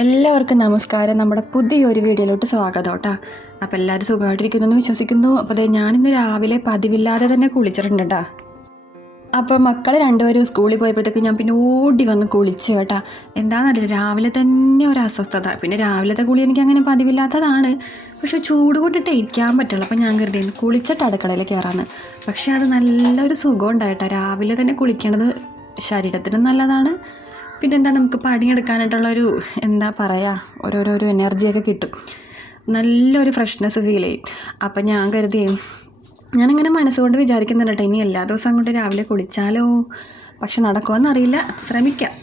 എല്ലാവർക്കും നമസ്കാരം. നമ്മുടെ പുതിയൊരു വീഡിയോയിലോട്ട് സ്വാഗതം കേട്ടോ. അപ്പോൾ എല്ലാവരും സുഖമായിട്ടിരിക്കുന്നു വിശ്വസിക്കുന്നു. അപ്പോൾ ഞാനിന്ന് രാവിലെ പതിവില്ലാതെ തന്നെ കുളിച്ചിട്ടുണ്ട് കേട്ടോ. അപ്പോൾ മക്കൾ രണ്ടുപേരും സ്കൂളിൽ പോയപ്പോഴത്തേക്ക് ഞാൻ പിന്നെ ഓടി വന്ന് കുളിച്ച് കേട്ടോ. എന്താണെന്നറിയില്ല, രാവിലെ തന്നെ ഒരു അസ്വസ്ഥത. പിന്നെ രാവിലത്തെ കുളി എനിക്ക് അങ്ങനെ പതിവില്ലാത്തതാണ്, പക്ഷേ ചൂട് കൊണ്ടിട്ട് ഇരിക്കാൻ പറ്റുള്ളൂ. അപ്പോൾ ഞാൻ കരുതി കുളിച്ചിട്ട് അടുക്കളയിൽ കയറാമെന്ന്. പക്ഷേ അത് നല്ലൊരു സുഖം ഉണ്ടായിട്ടോ. രാവിലെ തന്നെ കുളിക്കേണ്ടത് ശരീരത്തിനും നല്ലതാണ്. പിന്നെന്താ, നമുക്ക് പണിയെടുക്കാനായിട്ടുള്ളൊരു എന്താ പറയുക, ഓരോരോ എനർജിയൊക്കെ കിട്ടും, നല്ലൊരു ഫ്രഷ്നെസ് ഫീൽ ചെയ്യും. അപ്പം ഞാൻ കരുതി, ഞാനിങ്ങനെ മനസ്സുകൊണ്ട് വിചാരിക്കുന്നുണ്ട് കേട്ടോ, ഇനി എല്ലാ ദിവസവും അങ്ങോട്ട് രാവിലെ കുളിച്ചാലോ. പക്ഷെ നടക്കുമെന്നറിയില്ല, ശ്രമിക്കാം.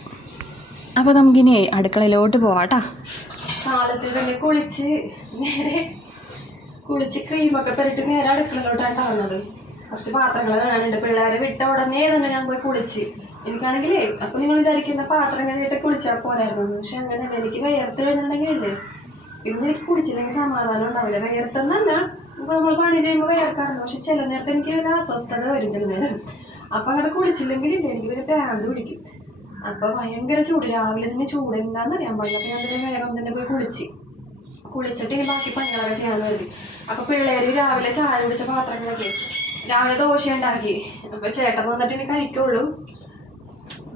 അപ്പോൾ നമുക്കിനി അടുക്കളയിലോട്ട് പോവാം കേട്ടോ. കാലത്തിൽ തന്നെ കുളിച്ച് ക്രീമൊക്കെ പെരട്ട് നേരെ അടുക്കളയിലോട്ടാണ് വന്നത്. കുറച്ച് പാത്രങ്ങൾ കാണാനുണ്ട്. പിള്ളേരെ വിട്ട ഉടനെ തന്നെ ഞാൻ പോയി കുളിച്ച്. എനിക്കാണെങ്കിലേ, അപ്പോൾ നിങ്ങൾ വിചാരിക്കുന്ന പാത്രം കഴിഞ്ഞിട്ട് കുളിച്ചാൽ പോലായിരുന്നു. പക്ഷെ അങ്ങനെയല്ല, എനിക്ക് വിയർത്ത് കഴിഞ്ഞിട്ടുണ്ടെങ്കിലേ പിന്നെ എനിക്ക് കുളിച്ചില്ലെങ്കിൽ സമാധാനം ഉണ്ടാവില്ല. വിയർത്തെന്നല്ല, ഇപ്പോൾ നമ്മൾ പണി ചെയ്യുമ്പോൾ വിയർക്കാറുണ്ട്, പക്ഷെ ചില നേരത്തെ എനിക്ക് ഒരു അസ്വസ്ഥത വരും ചില നേരം. അപ്പം അങ്ങനെ കുളിച്ചില്ലെങ്കിലില്ല, എനിക്ക് പിന്നെ പ്രാന്ത് പിടിക്കും. അപ്പോൾ ഭയങ്കര ചൂട്, രാവിലെ തന്നെ ചൂട് എന്താണെന്നറിയാൻ പാടില്ല. അപ്പോൾ ഞാൻ തന്നെ വേഗം തന്നെ പോയി കുളിച്ചിട്ട് ഇനി ബാക്കി പണികളൊക്കെ ചെയ്യാമെന്ന് കരുതി. അപ്പോൾ പിള്ളേർ രാവിലെ ചായ കുടിച്ച പാത്രങ്ങളൊക്കെ, രാവിലെ ദോശ ഉണ്ടാക്കി. അപ്പോൾ ചേട്ടൻ വന്നിട്ട് ഇനി കഴിക്കുള്ളൂ.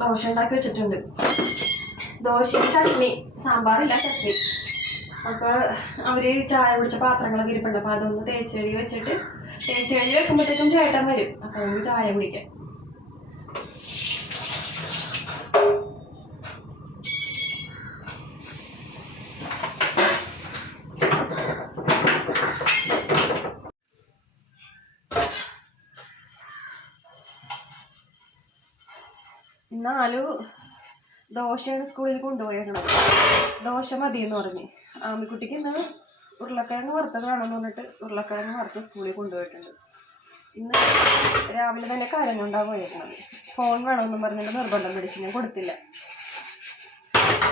ദോശ ഉണ്ടാക്കി വെച്ചിട്ടുണ്ട്, ദോശയും ചട്നി, സാമ്പാറില്ല ചട്നി. അപ്പോൾ അവർ ചായ കുടിച്ച പാത്രങ്ങളൊക്കെ ഇരിപ്പുണ്ട്. അപ്പോൾ അതൊന്ന് തേച്ചെഴുതി വെച്ചിട്ട്, തേച്ചെഴുതി വെക്കുമ്പോഴത്തേക്കും ചേട്ടൻ വരും. അപ്പോൾ നമുക്ക് ചായ കുടിക്കാം. ഇന്നാലു ദോശയാണ് സ്കൂളിൽ കൊണ്ടുപോയേക്കണം. ദോശ മതിയെന്ന് പറഞ്ഞ് ആമിക്കുട്ടിക്ക് ഇന്ന് ഉരുളക്കിഴങ്ങ് വറുത്തത് വേണമെന്ന് പറഞ്ഞിട്ട് ഉരുളക്കിഴങ്ങ് വറുത്ത് സ്കൂളിൽ കൊണ്ടുപോയിട്ടുണ്ട്. ഇന്ന് രാവിലെ തന്നെ കാര്യം കൊണ്ടാണ് പോയേക്കണം. ഫോൺ വേണമെന്നും പറഞ്ഞിട്ട് നിർബന്ധം പിടിച്ച് ഞാൻ കൊടുത്തില്ല.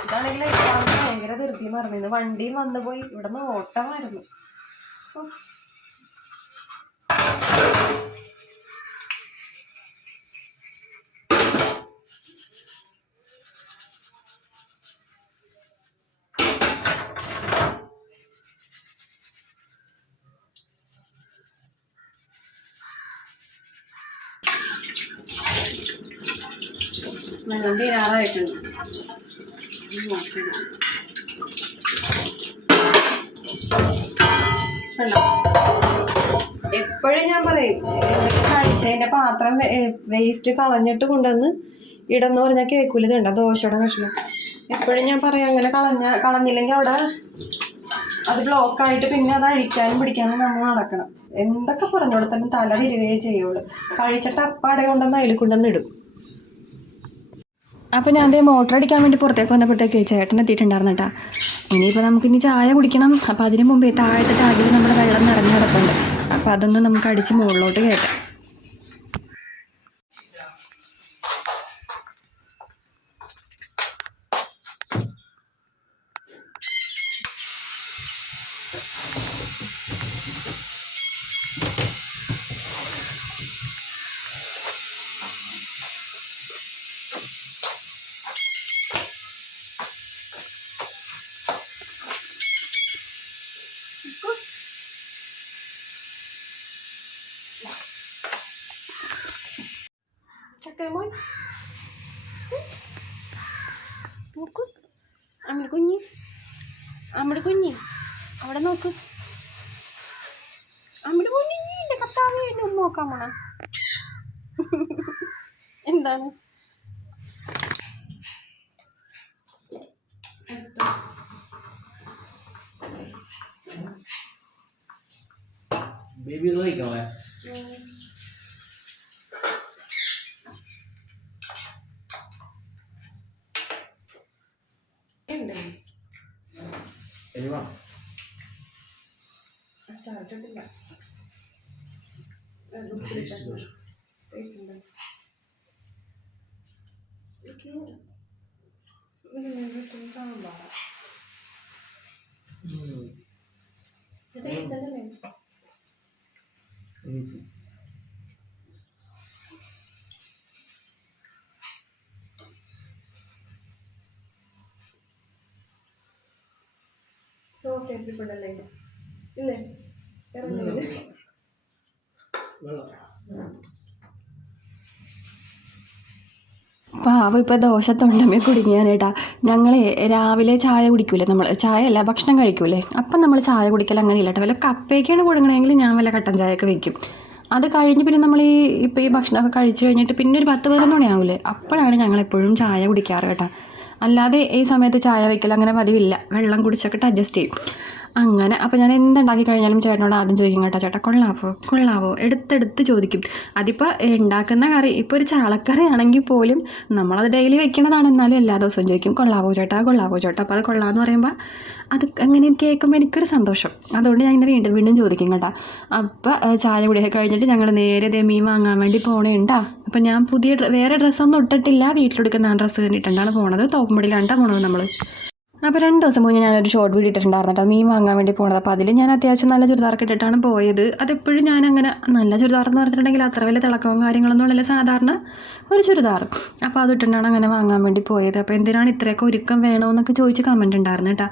ഇതാണെങ്കിൽ ഭയങ്കര ധൃതി പറഞ്ഞിരുന്നു. വണ്ടിയും വന്നു പോയി, ഇവിടെ നിന്ന് ഓട്ടമായിരുന്നു. വെള്ളം തീരാറായിട്ടുണ്ട്. എപ്പോഴും ഞാൻ പറയും, കഴിച്ചതിൻ്റെ പാത്രം വേസ്റ്റ് കളഞ്ഞിട്ട് കൊണ്ടുവന്ന് ഇടന്ന് പറഞ്ഞാൽ കേൾക്കൂല. ഇതുണ്ട ദോശയുടെ കഷ്ണം. എപ്പോഴും ഞാൻ പറയും, അങ്ങനെ കളഞ്ഞില്ലെങ്കിൽ അവിടെ അത് ബ്ലോക്കായിട്ട് പിന്നെ അത് അഴിക്കാനും പിടിക്കാനും നമ്മൾ നടക്കണം. എന്തൊക്കെ പറഞ്ഞോളൂ തന്നെ തല തിരികെ ചെയ്യുള്ളൂ. കഴിച്ചിട്ട് അപ്പാടെ കൊണ്ടുവന്ന് അതിൽ കൊണ്ടുവന്ന് ഇടും. അപ്പോൾ ഞാൻ അതേ മോട്ടർ അടിക്കാൻ വേണ്ടി പുറത്തേക്ക് വന്നപ്പോഴത്തേക്ക് ചേട്ടൻ എത്തിയിട്ടുണ്ടായിരുന്നു കേട്ടോ. ഇനിയിപ്പോൾ നമുക്കിനി ചായ കുടിക്കണം. അപ്പോൾ അതിന് മുമ്പേ താഴത്തെ ടാങ്കിൽ നമ്മുടെ വെള്ളം നിറഞ്ഞു കിടപ്പുണ്ട്. അപ്പോൾ അതൊന്ന് നമുക്ക് അടിച്ച് മുകളിലോട്ട് കയറ്റാം. ചക്കരമോൻ നോക്കൂ, അമ്മയുടെ കുഞ്ഞി അവിടെ നോക്ക്. അമ്മയുടെ കുഞ്ഞി എൻ്റെ കത്താവേ, ഒന്ന് നോക്കാൻ പോണ എന്താണ്? Baby like all that. Anyone? അച്ചാറിട്ടിട്ടില്ല. സാമ്പാർ സോഫ്റ്റ് ആക്കിയിട്ടുണ്ടല്ലേ ഇല്ലേ? പാവം ഇപ്പോൾ ദോശ തൊണ്ടമേ കുടുങ്ങിയാനേട്ടാ. ഞങ്ങൾ രാവിലെ ചായ കുടിക്കൂലേ, നമ്മൾ ചായ അല്ല ഭക്ഷണം കഴിക്കൂലേ, അപ്പം നമ്മൾ ചായ കുടിക്കൽ അങ്ങനെ ഇല്ല കേട്ടോ. വല്ല കപ്പയൊക്കെയാണ് കുടുങ്ങണമെങ്കിൽ ഞാൻ വല്ല കട്ടൻ ചായയൊക്കെ വെക്കും. അത് കഴിഞ്ഞ് പിന്നെ നമ്മൾ ഇപ്പോൾ ഈ ഭക്ഷണമൊക്കെ കഴിച്ച് കഴിഞ്ഞിട്ട് പിന്നെ ഒരു 10-11 മണിയാവില്ലേ, അപ്പോഴാണ് ഞങ്ങളെപ്പോഴും ചായ കുടിക്കാറ് കേട്ടോ. അല്ലാതെ ഈ സമയത്ത് ചായ വയ്ക്കൽ അങ്ങനെ പതിവില്ല. വെള്ളം കുടിച്ചൊക്കെ അഡ്ജസ്റ്റ് ചെയ്യും അങ്ങനെ. അപ്പോൾ ഞാൻ എന്തുണ്ടാക്കി കഴിഞ്ഞാലും ചേട്ടനോട് ആദ്യം ചോദിക്കും കേട്ടോ, ചേട്ടാ കൊള്ളാവോ എടുത്തെടുത്ത് ചോദിക്കും. അതിപ്പോൾ ഉണ്ടാക്കുന്ന കറി ഇപ്പോൾ ഒരു ചാളക്കറി ആണെങ്കിൽ പോലും നമ്മളത് ഡെയിലി വെക്കണതാണ്, എന്നാലും എല്ലാ ദിവസവും ചോദിക്കും കൊള്ളാവോ ചേട്ടാ. അപ്പോൾ അത് കൊള്ളാമെന്ന് പറയുമ്പോൾ അത് അങ്ങനെ കേൾക്കുമ്പോൾ എനിക്കൊരു സന്തോഷം. അതുകൊണ്ട് ഞാൻ ഇങ്ങനെ വീണ്ടും വീണ്ടും ചോദിക്കും കേട്ടോ. അപ്പോൾ ചായ കുടിയൊക്കെ കഴിഞ്ഞിട്ട് ഞങ്ങൾ നേരെ മീൻ വാങ്ങാൻ വേണ്ടി പോണേണ്ടാ. അപ്പോൾ ഞാൻ വേറെ ഡ്രസ്സൊന്നും ഇട്ടിട്ടില്ല, വീട്ടിലെടുക്കുന്ന ആ ഡ്രസ്സ് കണ്ടിട്ടാണ് പോണത്. തോപ്പുംപടിയിലാണ് പോണത് നമ്മൾ. അപ്പോൾ 2 ദിവസം മുന്നേ ഞാനൊരു ഷോർട്ട് വീഡിയോ ഇട്ടിട്ടുണ്ടായിരുന്നു കേട്ടോ, മീൻ വാങ്ങാൻ വേണ്ടി പോണത്. അപ്പോൾ അതിൽ ഞാൻ അത്യാവശ്യം നല്ല ചുരിദാറൊക്കെ ഇട്ടിട്ടാണ് പോയത്. അതെപ്പോഴും ഞാനങ്ങനെ നല്ല ചുരിദാറെന്ന് പറഞ്ഞിട്ടുണ്ടെങ്കിൽ അത്ര വലിയ തിളക്കവും കാര്യങ്ങളൊന്നും ഉള്ളല്ല, സാധാരണ ഒരു ചുരിദാർ. അപ്പോൾ അതിട്ടിട്ടാണ് അങ്ങനെ വാങ്ങാൻ വേണ്ടി പോയത്. അപ്പോൾ എന്തിനാണ് ഇത്രയൊക്കെ ഒരുക്കം വേണമെന്നൊക്കെ ചോദിച്ച് കമൻറ്റ് ഉണ്ടായിരുന്നു കേട്ടോ.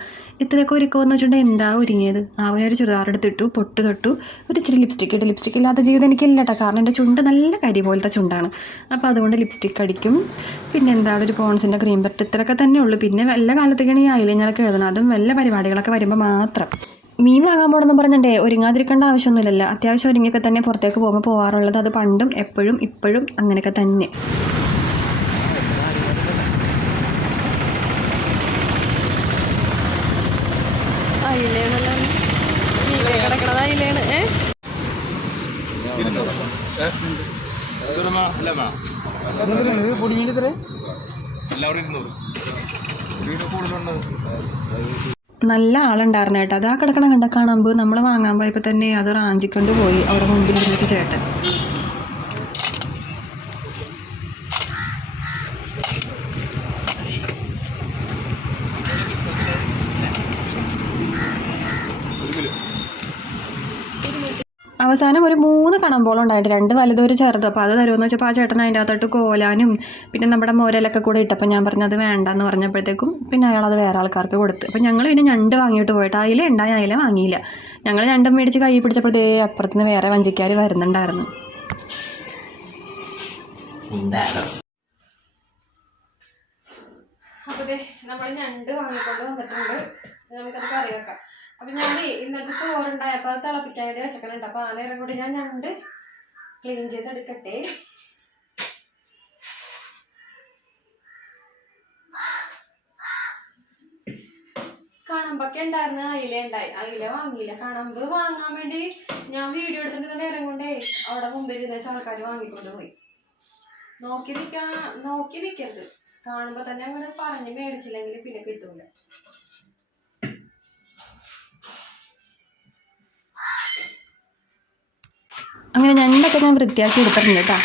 ഇത്രയൊക്കെ ഒരുക്കം എന്ന് വെച്ചിട്ടുണ്ടെങ്കിൽ എന്താ ഒരുങ്ങിയത്? ഒരു ചുരിദാർ എടുത്തിട്ടു, പൊട്ട് തൊട്ടു, ഒരു ഇച്ചിരി ലിപ്സ്റ്റിക്ക് ഇല്ലാത്ത ജീവിതം എനിക്കില്ല കേട്ടോ. കാരണം എൻ്റെ ചുണ്ട് നല്ല കരി പോലത്തെ ചുണ്ടാണ്. അപ്പോൾ അതുകൊണ്ട് ലിപ്സ്റ്റിക്ക് അടിക്കും. പിന്നെ എന്താ ഒരു പോൺസിൻ്റെ ക്രീം പെട്ട്, ഇത്രയൊക്കെ തന്നെ ഉള്ളൂ. പിന്നെ വല്ല കാലത്തേക്കാണ് ഈ ഐലൈനറൊക്കെ എഴുതണം, അതും വല്ല പരിപാടികളൊക്കെ വരുമ്പോൾ മാത്രം. മീൻ വാങ്ങാൻ പോകണമെന്ന് പറഞ്ഞിട്ടേ ഒരുങ്ങാതിരിക്കേണ്ട ആവശ്യമൊന്നുമില്ലല്ലോ. അത്യാവശ്യം ഒരുങ്ങിയൊക്കെ തന്നെ പുറത്തേക്ക് പോകുമ്പോൾ പോകാറുള്ളത്. അത് പണ്ടും എപ്പോഴും ഇപ്പോഴും അങ്ങനെയൊക്കെ തന്നെ. കിടക്കണത് അയിലാണ്. നല്ല ആളുണ്ടായിരുന്നു കേട്ടോ. അത് ആ കിടക്കണം കണ്ട കാണുമ്പോൾ നമ്മൾ വാങ്ങാൻ പോയപ്പോൾ തന്നെ അത് റാഞ്ചിക്കൊണ്ട് പോയി അവിടെ മുമ്പിൽ വെച്ച് ചേട്ടൻ. അവസാനം ഒരു 3 കണമ്പോളം ഉണ്ടായിട്ട്, 2 വലുതും ഒരു ചെറുതും. അപ്പോൾ അത് തരുമെന്ന് വെച്ചപ്പോൾ ആ ചേട്ടൻ അതിൻ്റെ അകത്തോട്ട് കോലാനും പിന്നെ നമ്മുടെ മോരലൊക്കെ കൂടെ ഇട്ടപ്പോൾ ഞാൻ പറഞ്ഞത് വേണ്ടെന്ന് പറഞ്ഞപ്പോഴത്തേക്കും പിന്നെ അയാൾ അത് വേറെ ആൾക്കാർക്ക് കൊടുത്ത്. അപ്പോൾ ഞങ്ങൾ പിന്നെ ഞണ്ട് വാങ്ങിയിട്ട് പോയിട്ട് അയില ഉണ്ടായി, അയില വാങ്ങിയില്ല. ഞങ്ങൾ ഞണ്ടും മേടിച്ച് കൈ പിടിച്ചപ്പോഴത്തേ അപ്പുറത്തുനിന്ന് വേറെ വഞ്ചിക്കാർ വരുന്നുണ്ടായിരുന്നു. അപ്പോൾ നമ്മൾ ഞണ്ട് വാങ്ങിക്കൊണ്ട് വന്നിട്ടുണ്ട്, നമുക്കത് കറി വെക്കാം. അപ്പം ഞാൻ ഇന്നത്തെ ചോറുണ്ടായപ്പോൾ അത് തിളപ്പിക്കാൻ വേണ്ടി വെച്ചേക്കണുണ്ട്. അപ്പോൾ ആ നേരം കൂടി ഞാൻ ഞണ്ട് ക്ലീൻ ചെയ്തെടുക്കട്ടെ. കണമ്പൊക്കെ ഉണ്ടായിരുന്നു, അയില വാങ്ങിയില്ല. കണമ്പ് വാങ്ങാൻ വേണ്ടി ഞാൻ വീഡിയോ എടുത്തിട്ട് നേരം കൊണ്ടേ അവിടെ മുമ്പിൽ ഇരുന്ന് ആൾക്കാർ വാങ്ങിക്കൊണ്ട് പോയി. നോക്കി നിൽക്കരുത്, കാണുമ്പോൾ തന്നെ അങ്ങോട്ട് പറഞ്ഞ് മേടിച്ചില്ലെങ്കിൽ പിന്നെ കിട്ടൂല. അങ്ങനെ ഞണ്ടൊക്കെ ഞാൻ വൃത്തിയാക്കി എടുത്തിട്ടുണ്ട് കേട്ടോ.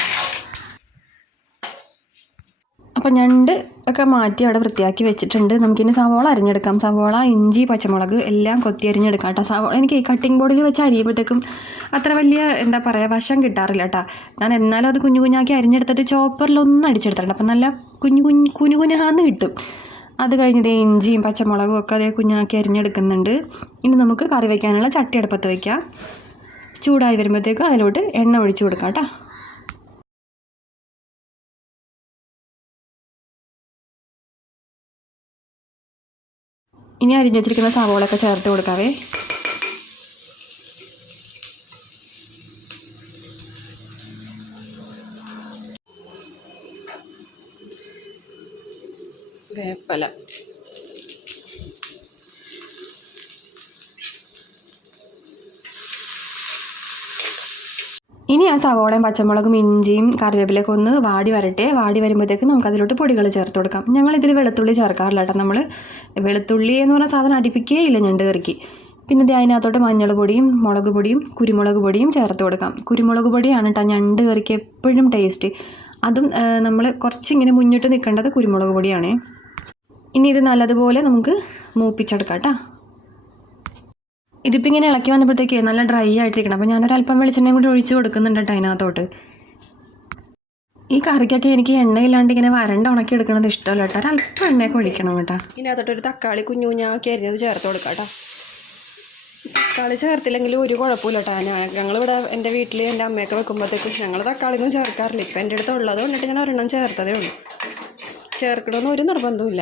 അപ്പോൾ ഞണ്ട് ഒക്കെ മാറ്റി അവിടെ വൃത്തിയാക്കി വെച്ചിട്ടുണ്ട്. നമുക്കിനി സവോള അരിഞ്ഞെടുക്കാം. സവോള, ഇഞ്ചി, പച്ചമുളക് എല്ലാം കൊത്തി അരിഞ്ഞെടുക്കാം കേട്ടോ. സവോള എനിക്ക് കട്ടിംഗ് ബോർഡിൽ വെച്ച് അരിയുമ്പോഴത്തേക്കും അത്ര വലിയ എന്താ പറയുക വശം കിട്ടാറില്ല കേട്ടോ. ഞാൻ എന്നാലും അത് കുഞ്ഞാക്കി അരിഞ്ഞെടുത്തിട്ട് ചോപ്പറിലൊന്നും അടിച്ചെടുത്തിട്ടുണ്ട്. അപ്പം നല്ല കുഞ്ഞാന്ന് കിട്ടും. അത് കഴിഞ്ഞത് ഇഞ്ചിയും പച്ചമുളകും ഒക്കെ അതേ കുഞ്ഞാക്കി അരിഞ്ഞെടുക്കുന്നുണ്ട്. ഇനി നമുക്ക് കറി വയ്ക്കാനുള്ള ചട്ടി അടുപ്പത്ത് വയ്ക്കാം. ചൂടായി വരുമ്പോഴത്തേക്കും അതിലോട്ട് എണ്ണ ഒഴിച്ച് കൊടുക്കാം കേട്ടോ. ഇനി അരിഞ്ഞു വെച്ചിരിക്കുന്ന സവോളയൊക്കെ ചേർത്ത് കൊടുക്കാവേ. വേപ്പല, ഇനി ആ സവോളയും പച്ചമുളകും ഇഞ്ചിയും കറിവേപ്പിലൊക്കെ ഒന്ന് വാടി വരട്ടെ. വാടി വരുമ്പോഴത്തേക്കും നമുക്ക് അതിലോട്ട് പൊടികൾ ചേർത്ത് കൊടുക്കാം. ഞങ്ങളിതിൽ വെളുത്തുള്ളി ചേർക്കാറില്ല കേട്ടോ. നമ്മൾ വെളുത്തുള്ളി എന്ന് പറഞ്ഞ സാധനം അടുപ്പിക്കുകയേ ഇല്ല ഞണ്ട് കറിക്ക്. പിന്നെ അതിനകത്തോട്ട് മഞ്ഞൾ പൊടിയും മുളക് പൊടിയും കുരുമുളക് പൊടിയും ചേർത്ത് കൊടുക്കാം. കുരുമുളക് പൊടിയാണ് കേട്ടോ ഞണ്ട് കറിക്ക് എപ്പോഴും ടേസ്റ്റ്. അതും നമ്മൾ കുറച്ചിങ്ങനെ മുന്നിട്ട് നിൽക്കേണ്ടത് കുരുമുളക് പൊടിയാണ്. ഇനി ഇത് നല്ലതുപോലെ നമുക്ക് മൂപ്പിച്ചെടുക്കാം കേട്ടോ. ഇതിപ്പോൾ ഇങ്ങനെ ഇളക്കി വന്നപ്പോഴത്തേക്ക് നല്ല ഡ്രൈ ആയിട്ടിരിക്കണം. അപ്പോൾ ഞാനൊരല്പം വെളിച്ചെണ്ണയും കൂടി ഒഴിച്ച് കൊടുക്കുന്നുണ്ട് കേട്ടോ അതിനകത്തോട്ട്. ഈ കറിക്കൊക്കെ എനിക്ക് എണ്ണയില്ലാണ്ട് ഇങ്ങനെ വരണ്ട ഉണക്കി എടുക്കുന്നത് ഇഷ്ടമല്ല കേട്ടോ. ഒരല്പം എണ്ണയൊക്കെ ഒഴിക്കണം കേട്ടോ. ഇതിനകത്തോട്ട് ഒരു തക്കാളി കുഞ്ഞാക്കി അരിഞ്ഞത് ചേർത്ത് കൊടുക്കാം കേട്ടോ. തക്കാളി ചേർത്തില്ലെങ്കിൽ ഒരു കുഴപ്പമില്ല കേട്ടോ. ഞങ്ങളിവിടെ എൻ്റെ വീട്ടിൽ എൻ്റെ അമ്മയൊക്കെ വെക്കുമ്പോഴത്തേക്കും ഞങ്ങൾ തക്കാളിയൊന്നും ചേർക്കാറില്ല. ഇപ്പം എൻ്റെ അടുത്ത് ഉള്ളത് കൊണ്ടിട്ട് ഞാൻ ഒരെണ്ണം ചേർത്തതേ ഉള്ളൂ. ചേർക്കണമെന്ന് ഒരു നിർബന്ധമില്ല.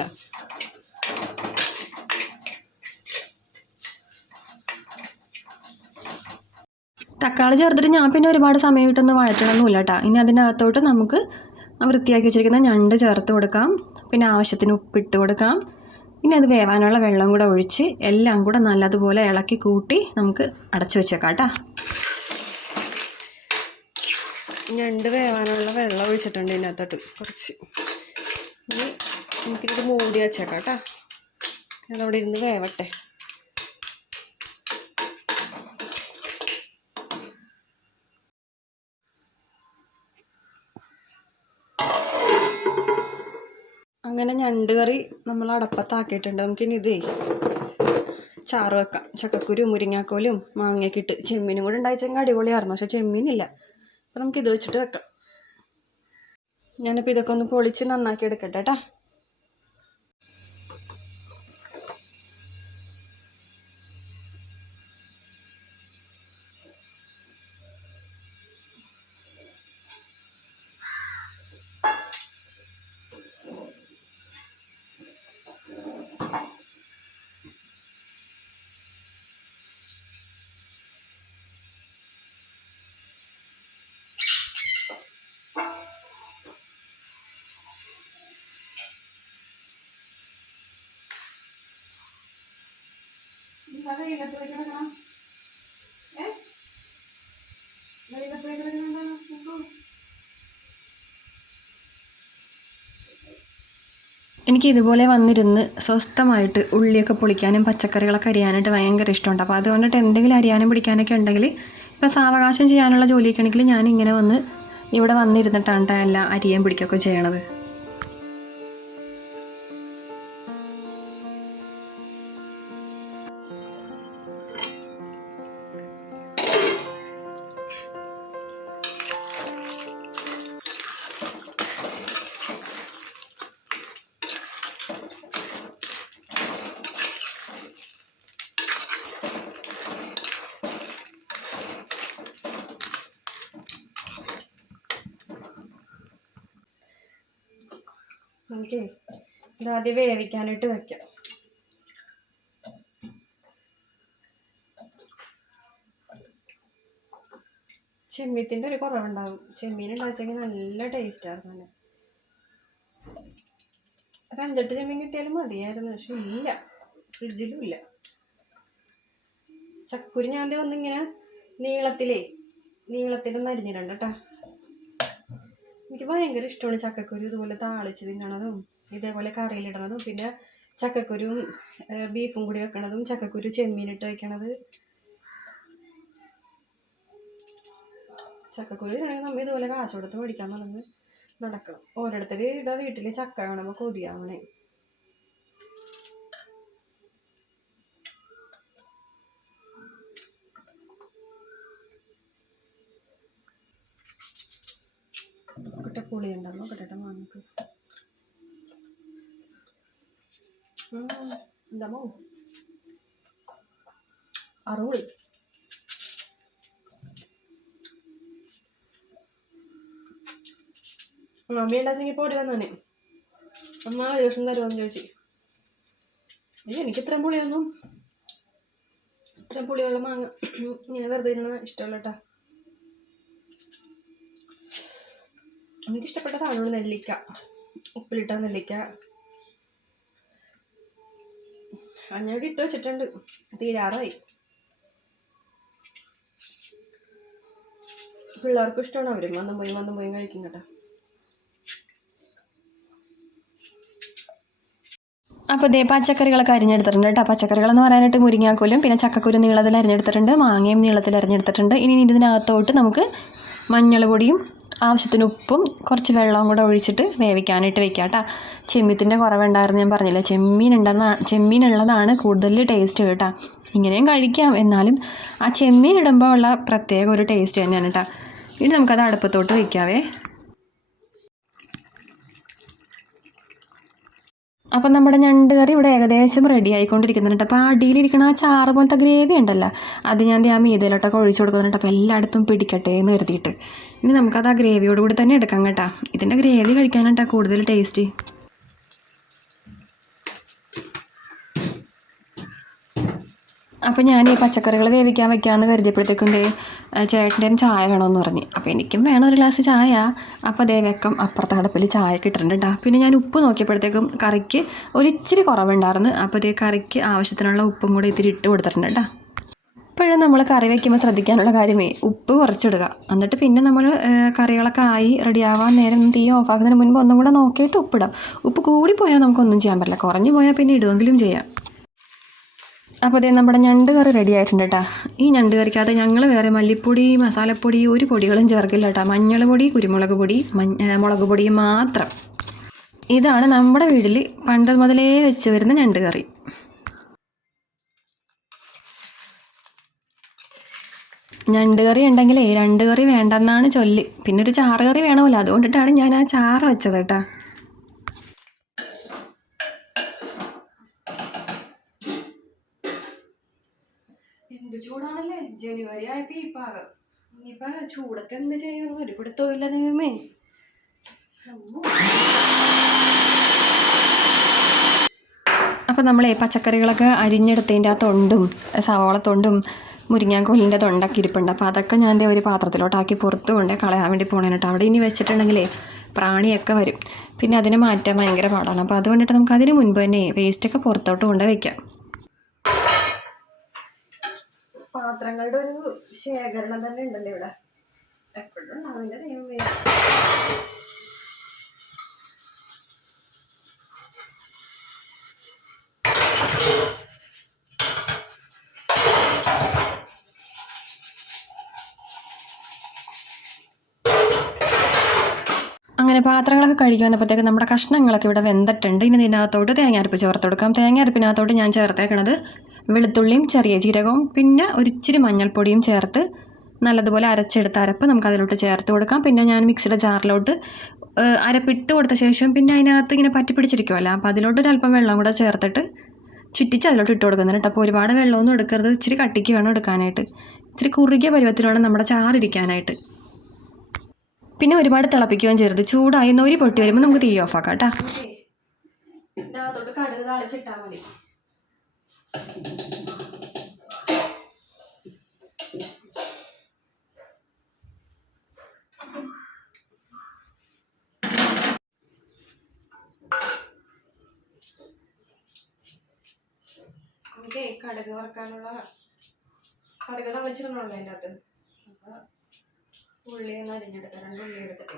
തക്കാളി ചേർത്തിട്ട് ഞാൻ പിന്നെ ഒരുപാട് സമയം ഇട്ടൊന്നും വഴറ്റണമെന്നില്ല കേട്ടോ. ഇനി അതിനകത്തോട്ട് നമുക്ക് വൃത്തിയാക്കി വെച്ചിരിക്കുന്ന ഞണ്ട് ചേർത്ത് കൊടുക്കാം. പിന്നെ ആവശ്യത്തിന് ഉപ്പിട്ട് കൊടുക്കാം. ഇനി അത് വേവാനുള്ള വെള്ളം കൂടെ ഒഴിച്ച് എല്ലാം കൂടെ നല്ലതുപോലെ ഇളക്കി കൂട്ടി നമുക്ക് അടച്ചു വെച്ചേക്കാം കേട്ടോ. ഞണ്ട് വേവാനുള്ള വെള്ളം ഒഴിച്ചിട്ടുണ്ട് ഇതിനകത്തോട്ട് കുറച്ച്. ഇനി നമുക്കിത് മൂടി വെച്ചേക്കാം കേട്ടോ. അതവിടെ ഇരുന്ന് വേവട്ടെ. അങ്ങനെ ഞണ്ട് കറി നമ്മൾ അടപ്പത്താക്കിയിട്ടുണ്ട്. നമുക്കിനി ഇതേ ചാറ് വെക്കാം. ചക്കക്കുരു മുരിങ്ങാക്കോലും മാങ്ങയൊക്കെ ഇട്ട് ചെമ്മീനും കൂടെ ഉണ്ടായിച്ചെങ്കിൽ അടിപൊളിയായിരുന്നു. പക്ഷെ ചെമ്മീനില്ല. അപ്പോൾ നമുക്കിത് വെച്ചിട്ട് വെക്കാം. ഞാനിപ്പോൾ ഇതൊക്കെ ഒന്ന് പൊളിച്ച് നന്നാക്കി എടുക്കട്ടെ കേട്ടോ. എനിക്ക് ഇതുപോലെ വന്നിരുന്ന് സ്വസ്ഥമായിട്ട് ഉള്ളിയൊക്കെ പൊളിക്കാനും പച്ചക്കറികളൊക്കെ അരിയാനായിട്ട് ഭയങ്കര ഇഷ്ടമുണ്ട്. അപ്പോൾ അതുകൊണ്ടിട്ട് എന്തെങ്കിലും അരിയാനും പിടിക്കാനൊക്കെ ഉണ്ടെങ്കിൽ ഇപ്പോൾ സാവകാശം ചെയ്യാനുള്ള ജോലിയൊക്കെ ആണെങ്കിൽ ഞാനിങ്ങനെ ഇവിടെ വന്നിരുന്നിട്ടാണ് എല്ലാം അരിയാൻ പിടിക്കുകയൊക്കെ ചെയ്യണത്. നമുക്ക് ഇതാദ്യം വേവിക്കാനായിട്ട് വയ്ക്കാം. ചെമ്മീത്തിൻ്റെ ഒരു കുറവുണ്ടാകും. ചെമ്മീൻ ഉണ്ടാച്ചെങ്കിൽ നല്ല ടേസ്റ്റായിരുന്നു. ഒരു 5-8 ചെമ്മീൻ കിട്ടിയാലും മതിയായിരുന്നു. പക്ഷെ ഇല്ല, ഫ്രിഡ്ജിലും ഇല്ല. ചക്കക്കുരു ഞാൻ ഒന്നിങ്ങനെ നീളത്തിലൊന്നും അരിഞ്ഞിട്ടുണ്ട് കേട്ടോ. എനിക്ക് ഭയങ്കര ഇഷ്ടമാണ് ചക്കക്കുരു ഇതുപോലെ താളിച്ച് തിന്നണതും ഇതേപോലെ കറിയിലിടണതും. പിന്നെ ചക്കക്കുരും ബീഫും കൂടി വെക്കണതും ചക്കക്കുരു ചെമ്മീനിട്ട് വയ്ക്കണത്. ചക്കക്കുരു ആണെങ്കിൽ നമ്മൾ ഇതുപോലെ കാശ് കൊടുത്ത് മേടിക്കാൻ നടക്കണം. ഓരോരുത്തരുടെ വീട്ടിൽ ചക്ക കാണുമ്പോൾ കൊതിയാവണേ. പുളി ഉണ്ടെന്നോ കേട്ടോ മാങ്ങക്ക്. എന്താമോ അറുപൊളി. മമ്മി ഉണ്ടാച്ചെങ്കിൽ പൊടി വന്നെ അമ്മ ഒരു ദിവസം തരുമെന്ന് ചോദിച്ചു. എനിക്ക് ഇത്രയും പുളിയുള്ള മാങ്ങ ഇങ്ങനെ വെറുതെ ഇരുന്ന ഇഷ്ടമല്ല കേട്ടോ. എനിക്കിഷ്ടപ്പെട്ട സാധനമാണ് നെല്ലിക്ക, ഉപ്പിലിട്ട നെല്ലിക്ക. ഞാൻ ഇട്ട് വെച്ചിട്ടുണ്ട്, തീരാറായി. പിള്ളേർക്കും ഇഷ്ടമാണ്. അവരും വന്നും പോയി കഴിക്കും കേട്ടോ. അപ്പോൾ ഇതേ പച്ചക്കറികളൊക്കെ അരിഞ്ഞെടുത്തിട്ടുണ്ട് കേട്ടോ. പച്ചക്കറികളെന്ന് പറയാനായിട്ട് മുരിങ്ങാക്കോലും പിന്നെ ചക്കക്കുരു നീളത്തിൽ അരിഞ്ഞെടുത്തിട്ടുണ്ട്, മാങ്ങയും നീളത്തിൽ അരിഞ്ഞെടുത്തിട്ടുണ്ട്. ഇനി ഇതിനകത്തോട്ട് നമുക്ക് മഞ്ഞൾ പൊടിയും ആവശ്യത്തിന് ഉപ്പും കുറച്ച് വെള്ളവും കൂടെ ഒഴിച്ചിട്ട് വേവിക്കാനായിട്ട് വെക്കാം കേട്ടോ. ചെമ്മീത്തിൻ്റെ കുറവുണ്ടായിരുന്നു ഞാൻ പറഞ്ഞില്ല. ചെമ്മീനുള്ളതാണ് കൂടുതൽ ടേസ്റ്റ് കേട്ടോ. ഇങ്ങനെയും കഴിക്കാം, എന്നാലും ആ ചെമ്മീൻ ഇടുമ്പോൾ ഉള്ള പ്രത്യേക ഒരു ടേസ്റ്റ് തന്നെയാണ് കേട്ടോ. ഇനി നമുക്കത് അടുപ്പത്തോട്ട് വയ്ക്കാവേ. അപ്പം നമ്മുടെ ഞണ്ട് കറി ഇവിടെ ഏകദേശം റെഡി ആയിക്കൊണ്ടിരിക്കുന്നുണ്ട്. അപ്പോൾ ആ അടിയിലിരിക്കുന്ന ആ ചാറ് പോലത്തെ ഗ്രേവി ഉണ്ടല്ലോ, അത് ഞാൻ ആ മീതയിലോട്ടൊക്കെ ഒഴിച്ചു കൊടുക്കുന്നുണ്ട്. അപ്പോൾ എല്ലായിടത്തും പിടിക്കട്ടെ എന്ന് കരുതിയിട്ട് ഇനി നമുക്കത് ആ ഗ്രേവിയോട് കൂടി തന്നെ എടുക്കാം കേട്ടോ. ഇതിൻ്റെ ഗ്രേവി കഴിക്കാനായിട്ടാ കൂടുതൽ ടേസ്റ്റ്. അപ്പോൾ ഞാൻ ഈ പച്ചക്കറികൾ വേവിക്കാൻ വെക്കാമെന്ന് കരുതിയപ്പോഴത്തേക്കും ചേട്ടൻ്റെയും ചായ വേണമെന്ന് പറഞ്ഞ്. അപ്പോൾ എനിക്കും വേണം ഒരു ഗ്ലാസ് ചായ. അപ്പോൾ അതേ വെക്കം അപ്പുറത്തെ അടുപ്പിൽ ചായ ഇട്ടിട്ടുണ്ട് കേട്ടോ. പിന്നെ ഞാൻ ഉപ്പ് നോക്കിയപ്പോഴത്തേക്കും കറിക്ക് ഒരിച്ചിരി കുറവുണ്ടായിരുന്നു. അപ്പോൾ അതേ കറിക്ക് ആവശ്യത്തിനുള്ള ഉപ്പും കൂടെ ഇത്തിരി ഇട്ട് കൊടുത്തിട്ടുണ്ട് കേട്ടോ. ഇപ്പോഴും നമ്മൾ കറി വയ്ക്കുമ്പോൾ ശ്രദ്ധിക്കാനുള്ള കാര്യമേ ഉപ്പ് കുറച്ചിടുക. എന്നിട്ട് പിന്നെ നമ്മൾ കറികളൊക്കെ ആയി റെഡിയാവാൻ നേരം തീ ഓഫാക്കുന്നതിന് മുൻപ് ഒന്നും കൂടെ നോക്കിയിട്ട് ഉപ്പിടാം. ഉപ്പ് കൂടിപ്പോയാൽ നമുക്കൊന്നും ചെയ്യാൻ പറ്റില്ല, കുറഞ്ഞു പോയാൽ പിന്നെ ഇടുമെങ്കിലും ചെയ്യാം. അപ്പോൾ അതേ നമ്മുടെ ഞണ്ട് കറി റെഡി ആയിട്ടുണ്ട് കേട്ടോ. ഈ ഞണ്ട് കറിക്കകത്ത് ഞങ്ങൾ വേറെ മല്ലിപ്പൊടി മസാലപ്പൊടി ഒരു പൊടികളും ചേർക്കില്ല കേട്ടോ. മഞ്ഞൾ പൊടി കുരുമുളക് പൊടി മുളക് പൊടി മാത്രം. ഇതാണ് നമ്മുടെ വീട്ടിൽ പണ്ട് മുതലേ വെച്ച് വരുന്ന ഞണ്ട് കറി. ഞണ്ട് കറി ഉണ്ടെങ്കിലേ രണ്ട് കറി വേണ്ടെന്നാണ് ചൊല്ല്. പിന്നെ ഒരു ചാറ് കറി വേണമല്ലോ, അതുകൊണ്ടിട്ടാണ് ഞാൻ ആ ചാറ് വെച്ചത് കേട്ടോ. എന്ത് ചൂടാണല്ലേ, ജനുവരി ആയപ്പോൾ ഈ പാകം. ഇനിയിപ്പോൾ ചൂടത്ത് എന്ത് ചെയ്യുമെന്ന് ഒരു പിടുത്തമില്ല ദൈവമേ. അപ്പോൾ നമ്മളെ പച്ചക്കറികളൊക്കെ അരിഞ്ഞെടുത്തതിൻ്റെ ആ തൊണ്ടും സവാളത്തൊണ്ടും മുരിങ്ങാക്കോലിൻ്റെ തൊണ്ടൊക്കെ ഇരിപ്പുണ്ട്. അപ്പോൾ അതൊക്കെ ഞാൻ ഒരു പാത്രത്തിലോട്ടാക്കി പുറത്ത് കൊണ്ട് കളയാൻ വേണ്ടി പോകണം കേട്ടോ. അവിടെ ഇനി വെച്ചിട്ടുണ്ടെങ്കിലേ പ്രാണിയൊക്കെ വരും, പിന്നെ അതിനെ മാറ്റാൻ ഭയങ്കര പാടാണ്. അപ്പോൾ അതുകൊണ്ടിട്ട് നമുക്ക് അതിന് മുൻപ് തന്നെ വേസ്റ്റൊക്കെ പുറത്തോട്ട് കൊണ്ട് വയ്ക്കാം. പാത്രങ്ങളുടെ ഒരു ശേഖരണം തന്നെ ഉണ്ടല്ലോ ഇവിടെ, എപ്പോഴും ഉണ്ടാവില്ല ദൈവമേ. അങ്ങനെ പാത്രങ്ങളൊക്കെ കഴുകി വന്നപ്പോഴത്തേക്ക് നമ്മുടെ കഷ്ണങ്ങളൊക്കെ ഇവിടെ വെന്തിട്ടുണ്ട്. ഇനി ഇതിനകത്തോട്ട് തേങ്ങാരപ്പ് ചേർത്ത് കൊടുക്കാം. തേങ്ങാരപ്പിനകത്തോട്ട് ഞാൻ ചേർത്തേക്കണത് വെളുത്തുള്ളിയും ചെറിയ ജീരകവും പിന്നെ ഒരിച്ചിരി മഞ്ഞൾപ്പൊടിയും ചേർത്ത് നല്ലതുപോലെ അരച്ചെടുത്ത അരപ്പ് നമുക്ക് അതിലോട്ട് ചേർത്ത് കൊടുക്കാം. പിന്നെ ഞാൻ മിക്സിയുടെ ജാറിലോട്ട് അരപ്പിട്ട് കൊടുത്ത ശേഷം പിന്നെ അതിനകത്ത് ഇങ്ങനെ പറ്റി പിടിച്ചിരിക്കുമല്ലോ, അപ്പോൾ അതിലോട്ട് ഒരല്പം വെള്ളം കൂടെ ചേർത്തിട്ട് ചുറ്റിച്ച് അതിലോട്ട് ഇട്ട് കൊടുക്കുന്നുണ്ട്. അപ്പോൾ ഒരുപാട് വെള്ളമൊന്നും എടുക്കരുത്, ഇച്ചിരി കട്ടിക്ക് വേണം എടുക്കാനായിട്ട്. ഇച്ചിരി കുറുകിയ പരുവത്തിൽ വേണം നമ്മുടെ ചാറിരിക്കാനായിട്ട്. പിന്നെ ഒരുപാട് തിളപ്പിക്കുകയും ചെയ്യരുത്. ചൂടായി നൊരി പൊട്ടി വരുമ്പോൾ നമുക്ക് തീ ഓഫാക്കാം കേട്ടോ. ഇതിനകത്തോട്ട് കടുക് താളിച്ചിട്ടാൽ മതി. നമുക്ക് കടുക് വറക്കാനുള്ള കടുക് തളിച്ചിടണമല്ലോ അതിൻ്റെ അകത്ത്. അപ്പോൾ ഉള്ളി ഒന്ന് അരിഞ്ഞെടുക്കാം, 2 ഉള്ളി എടുത്തിട്ടേ.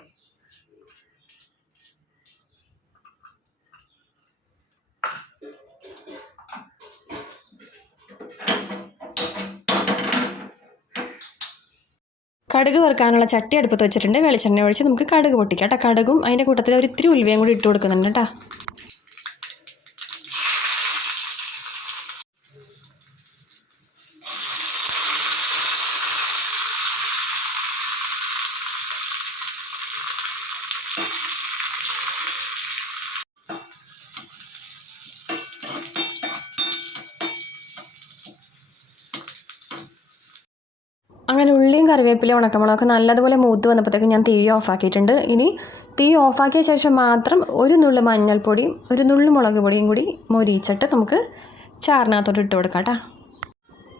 കടുക് വറുക്കാനുള്ള ചട്ടി അടുപ്പത്ത് വെച്ചിട്ടുണ്ട്. വെളിച്ചെണ്ണ ഒഴിച്ച് നമുക്ക് കടുക് പൊട്ടിക്കാം കേട്ടോ. കടുകും അതിൻ്റെ കൂട്ടത്തിൽ ഒരു ഇത്തിരി ഉലുവയും കൂടി ഇട്ട് കൊടുക്കുന്നുണ്ട് കേട്ടോ. അങ്ങനെ ഉള്ളിയും കറിവേപ്പിലയും ഉണക്കമുളകൊക്കെ നല്ലതുപോലെ മൂത്ത് വന്നപ്പോഴത്തേക്ക് ഞാൻ തീ ഓഫാക്കിയിട്ടുണ്ട്. ഇനി തീ ഓഫാക്കിയ ശേഷം മാത്രം ഒരു നുള്ളു മഞ്ഞൾപ്പൊടിയും ഒരു നുള്ളു മുളക് പൊടിയും കൂടി മൊരിയിച്ചിട്ട് നമുക്ക് ചാറിനകത്തോട്ട് ഇട്ട് കൊടുക്കാം കേട്ടോ.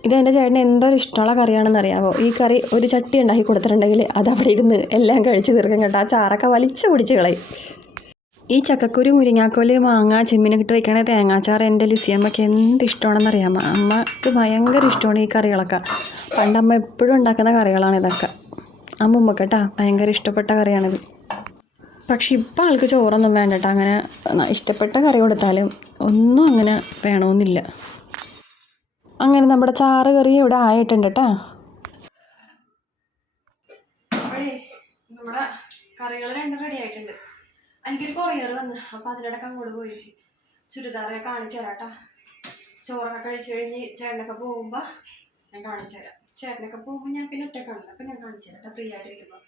ഇത് എൻ്റെ ചേട്ടന് എന്തൊരു ഇഷ്ടമുള്ള കറിയാണെന്ന് അറിയാമോ. ഈ കറി ഒരു ചട്ടി ഉണ്ടാക്കി കൊടുത്തിട്ടുണ്ടെങ്കിൽ അതവിടെ ഇരുന്ന് എല്ലാം കഴിച്ച് തീർക്കും കേട്ടോ. ആ ചാറൊക്കെ വലിച്ചു കുടിച്ച് കളയും. ഈ ചക്കക്കുരു മുരിങ്ങാക്കോല് മാങ്ങ ചെമ്മീനൊക്കെ വയ്ക്കണ തേങ്ങാച്ചാറ് എൻ്റെ ലിസിയമ്മയ്ക്ക് എന്ത് ഇഷ്ടമാണെന്ന് അറിയാമോ. അമ്മക്ക് ഭയങ്കര ഇഷ്ടമാണ് ഈ കറികളൊക്കെ. പണ്ട് അമ്മ എപ്പോഴും ഉണ്ടാക്കുന്ന കറികളാണ് ഇതൊക്കെ. അമ്മമ്മക്ക് കേട്ടോ ഭയങ്കര ഇഷ്ടപ്പെട്ട കറിയാണിത്. പക്ഷെ ഇപ്പോൾ ആൾക്ക് ചോറൊന്നും വേണ്ട കേട്ടോ. അങ്ങനെ ഇഷ്ടപ്പെട്ട കറി കൊടുത്താലും ഒന്നും അങ്ങനെ വേണമെന്നില്ല. അങ്ങനെ നമ്മുടെ ചാറ് കറി ഇവിടെ ആയിട്ടുണ്ട് കേട്ടോ. നമ്മുടെ കറികൾ 2 റെഡി ആയിട്ടുണ്ട്. എനിക്കൊരു കൊറിയർ വന്ന്, അപ്പോൾ അതിനിടയ്ക്ക് അങ്ങോട്ട് പോയി ചുരിദാറൊക്കെ കാണിച്ചു തരാം കേട്ടോ. ചോറൊക്കെ കഴിച്ച് കഴിഞ്ഞ് ചേട്ടനൊക്കെ പോകുമ്പോൾ ഞാൻ കാണിച്ചു തരാം. ചേട്ടനൊക്കെ പോകുമ്പോൾ ഞാൻ പിന്നെ ഒറ്റക്കാണല്ലോ, അപ്പോൾ ഞാൻ കാണിച്ചു തരാം കേട്ടോ ഫ്രീ ആയിട്ടിരിക്കുമ്പോൾ.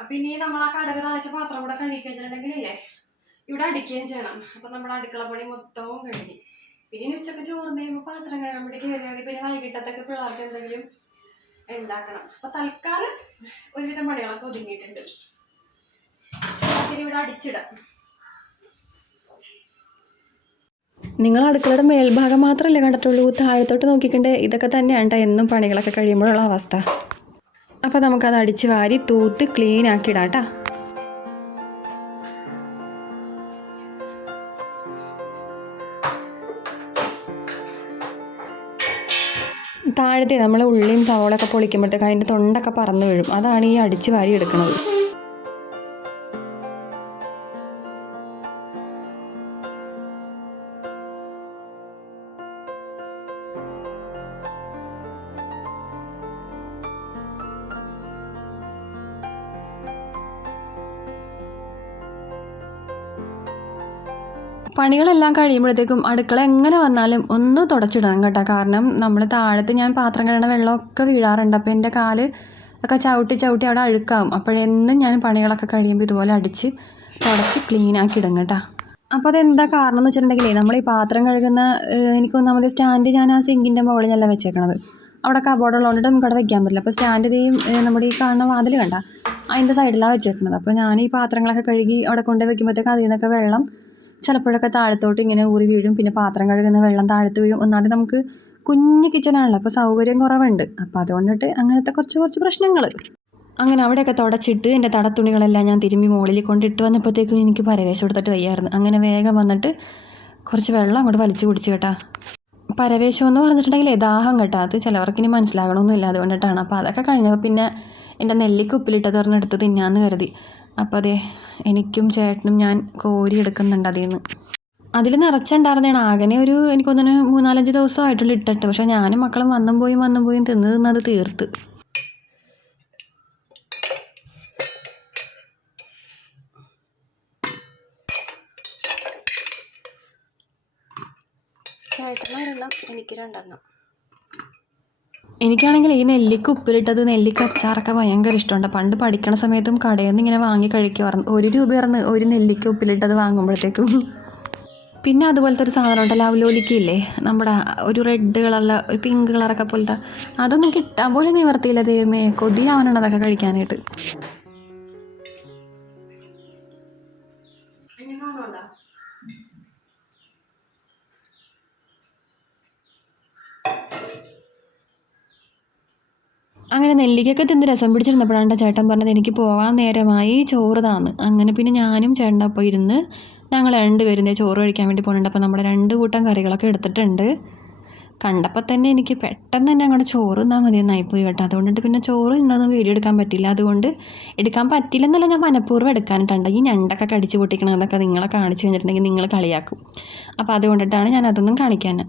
അപ്പോൾ ഇനി നമ്മൾ ആ കടുക് താളിച്ച പാത്രം കൂടെ കഴുകി കഴിഞ്ഞിട്ടുണ്ടെങ്കിലേ ഇവിടെ അടിക്കുകയും ചെയ്യണം. അപ്പം നമ്മുടെ അടുക്കള പണി മൊത്തവും കഴിഞ്ഞു. പിന്നെ ഇനി ഉച്ചക്ക് ചോറിന് കഴിയുമ്പോൾ പാത്രം കഴുകാൻ വേണ്ടി കയറിയാൽ മതി. പിന്നെ വൈകിട്ടത്തൊക്കെ പിള്ളേർക്ക് എന്തെങ്കിലും ഉണ്ടാക്കണം. അപ്പം തൽക്കാലം ഒരുവിധം പണികളൊക്കെ ഒതുങ്ങിയിട്ടുണ്ട്. പിന്നെ ഇവിടെ അടിച്ചിടാം. നിങ്ങൾ അടുക്കളയുടെ മേൽഭാഗം മാത്രമല്ലേ കണ്ടിട്ടുള്ളൂ, താഴത്തോട്ട് നോക്കിക്കണ്ടേ. ഇതൊക്കെ തന്നെയാണ് കേട്ടോ എന്നും പണികളൊക്കെ കഴിയുമ്പോഴുള്ള അവസ്ഥ. അപ്പോൾ നമുക്കത് അടിച്ച് വാരി തൂത്ത് ക്ലീൻ ആക്കി ഇടാം കേട്ടോ. താഴത്തെ നമ്മൾ ഉള്ളിയും സവോളൊക്കെ പൊളിക്കുമ്പോഴത്തേക്ക് അതിൻ്റെ തൊണ്ടൊക്കെ പറന്ന് വീഴും. അതാണ് ഈ അടിച്ച് വാരി എടുക്കുന്നത്. പണികളെല്ലാം കഴിയുമ്പോഴത്തേക്കും അടുക്കള എങ്ങനെ വന്നാലും ഒന്ന് തുടച്ചിടണം കേട്ടോ. കാരണം നമ്മൾ താഴത്ത് ഞാൻ പാത്രം കഴുകുന്ന വെള്ളമൊക്കെ വീഴാറുണ്ട്. അപ്പോൾ എൻ്റെ കാല് ഒക്കെ ചവിട്ടി അവിടെ അഴുക്കാവും. അപ്പോഴെന്നും ഞാൻ പണികളൊക്കെ കഴിയുമ്പോൾ ഇതുപോലെ അടിച്ച് തുടച്ച് ക്ലീനാക്കി ഇടും കേട്ടോ. അപ്പോൾ അതെന്താ കാരണം എന്ന് വെച്ചിട്ടുണ്ടെങ്കിലേ, നമ്മൾ ഈ പാത്രം കഴുകുന്ന എനിക്ക് ഒന്നാമത് സ്റ്റാൻഡ് ഞാൻ ആ സിങ്കിൻ്റെ മുകളിലല്ല വെച്ചേക്കണത്. അവിടെ കബോർഡ് ഉള്ളതുകൊണ്ട് നമുക്ക് അവിടെ വെക്കാൻ പറ്റില്ല. അപ്പോൾ സ്റ്റാൻഡ് ഇതേയും നമ്മുടെ ഈ കാണുന്ന വാതിൽ കണ്ട അതിൻ്റെ സൈഡിലാണ് വെച്ചേക്കുന്നത്. അപ്പോൾ ഞാൻ ഈ പാത്രങ്ങളൊക്കെ കഴുകി അവിടെ കൊണ്ട് വയ്ക്കുമ്പോഴത്തേക്ക് അതിൽ നിന്നൊക്കെ വെള്ളം ചിലപ്പോഴൊക്കെ താഴത്തോട്ട് ഇങ്ങനെ ഊറി വീഴും. പിന്നെ പാത്രം കഴുകുന്ന വെള്ളം താഴത്ത് വീഴും. ഒന്നാമത് നമുക്ക് കുഞ്ഞ് കിച്ചണാണല്ലോ, അപ്പോൾ സൗകര്യം കുറവുണ്ട്. അപ്പോൾ അതുകൊണ്ടിട്ട് അങ്ങനത്തെ കുറച്ച് പ്രശ്നങ്ങൾ. അങ്ങനെ അവിടെയൊക്കെ തുടച്ചിട്ട് എൻ്റെ തടത്തുണികളെല്ലാം ഞാൻ തിരുമ്പി മുകളിൽ കൊണ്ടിട്ട് വന്നപ്പോഴത്തേക്കും എനിക്ക് പരവേശം എടുത്തിട്ട് വയ്യായിരുന്നു. അങ്ങനെ വേഗം വന്നിട്ട് കുറച്ച് വെള്ളം അങ്ങോട്ട് വലിച്ചു കുടിച്ചു കേട്ടോ. പരവേശം എന്ന് പറഞ്ഞിട്ടുണ്ടെങ്കിൽ ദാഹം കേട്ടോ. അത് ചിലവർക്കിനി മനസ്സിലാകണമെന്നില്ല, അതുകൊണ്ടിട്ടാണ്. അപ്പോൾ അതൊക്കെ കഴിഞ്ഞപ്പോൾ പിന്നെ എൻ്റെ നെല്ലിക്ക ഉപ്പിലിട്ടത് പറഞ്ഞെടുത്ത് തിന്നാന്ന് കരുതി. അപ്പോൾ അതെ എനിക്കും ചേട്ടനും ഞാൻ കോരി എടുക്കുന്നുണ്ട് അതിൽ നിന്ന്. അതിൽ നിറച്ചുണ്ടായിരുന്നതാണ്. ആകെ ഒരു എനിക്കൊന്നിന് 3-4 ദിവസമായിട്ടുള്ള ഇട്ടിട്ട്. പക്ഷേ ഞാനും മക്കളും വന്നും പോയും തിന്നത് തീർത്ത്. ചേട്ടനൊരെണ്ണം, എനിക്ക് 2 എനിക്കാണെങ്കിൽ ഈ നെല്ലിക്ക ഉപ്പിലിട്ടത്, നെല്ലിക്ക അച്ചാറൊക്കെ ഭയങ്കര ഇഷ്ടമുണ്ട്. പണ്ട് പഠിക്കണ സമയത്തും കടയിൽ നിന്ന് ഇങ്ങനെ വാങ്ങി കഴിക്കുമായിരുന്നു. 1 രൂപയായിരുന്നു ഒരു നെല്ലിക്ക ഉപ്പിലിട്ടത് വാങ്ങുമ്പോഴത്തേക്കും. പിന്നെ അതുപോലത്തെ ഒരു സാധനം ഉണ്ടല്ലോ, അവലോലിക്കയില്ലേ, നമ്മുടെ ഒരു റെഡ് കളറുള്ള ഒരു പിങ്ക് കളറൊക്കെ പോലത്തെ, അതൊന്നും കിട്ടാൻ പോലെ നിവർത്തിയില്ല. ദൈവമേ, കൊതിയാവണം അതൊക്കെ കഴിക്കാനായിട്ട്. അങ്ങനെ നെല്ലിക്കൊക്കെ തിന്ന് രസം പിടിച്ചിരുന്നപ്പോഴാണ് ചേട്ടൻ പറഞ്ഞത് എനിക്ക് പോകാൻ നേരമായി, ചോറ് താന്ന്. അങ്ങനെ പിന്നെ ഞാനും ചേട്ടൻ്റെ ഒപ്പം ഇരുന്ന് ഞങ്ങൾ 2 പേരും ചോറ് കഴിക്കാൻ വേണ്ടി പോകുന്നുണ്ട്. അപ്പോൾ നമ്മുടെ 2 കൂട്ടം കറികളൊക്കെ എടുത്തിട്ടുണ്ട്. കണ്ടപ്പോൾ തന്നെ എനിക്ക് പെട്ടെന്ന് തന്നെ അങ്ങോട്ട് ചോറ് തിന്നാൽ മതി എന്നായിപ്പോയി കേട്ടോ. അതുകൊണ്ടിട്ട് പിന്നെ ചോറ് ഇന്നൊന്നും വീഡിയോ എടുക്കാൻ പറ്റില്ല. അതുകൊണ്ട് എടുക്കാൻ പറ്റില്ലെന്നല്ല, ഞാൻ മനഃപൂർവ്വം എടുക്കാനിട്ടുണ്ട്. ഈ ഞണ്ടൊക്കെ കടിച്ച് പൊട്ടിക്കണതൊക്കെ നിങ്ങളെ കാണിച്ച് കഴിഞ്ഞിട്ടുണ്ടെങ്കിൽ നിങ്ങൾ കളിയാക്കും. അപ്പോൾ അതുകൊണ്ടിട്ടാണ് ഞാൻ അതൊന്നും കാണിക്കാൻ.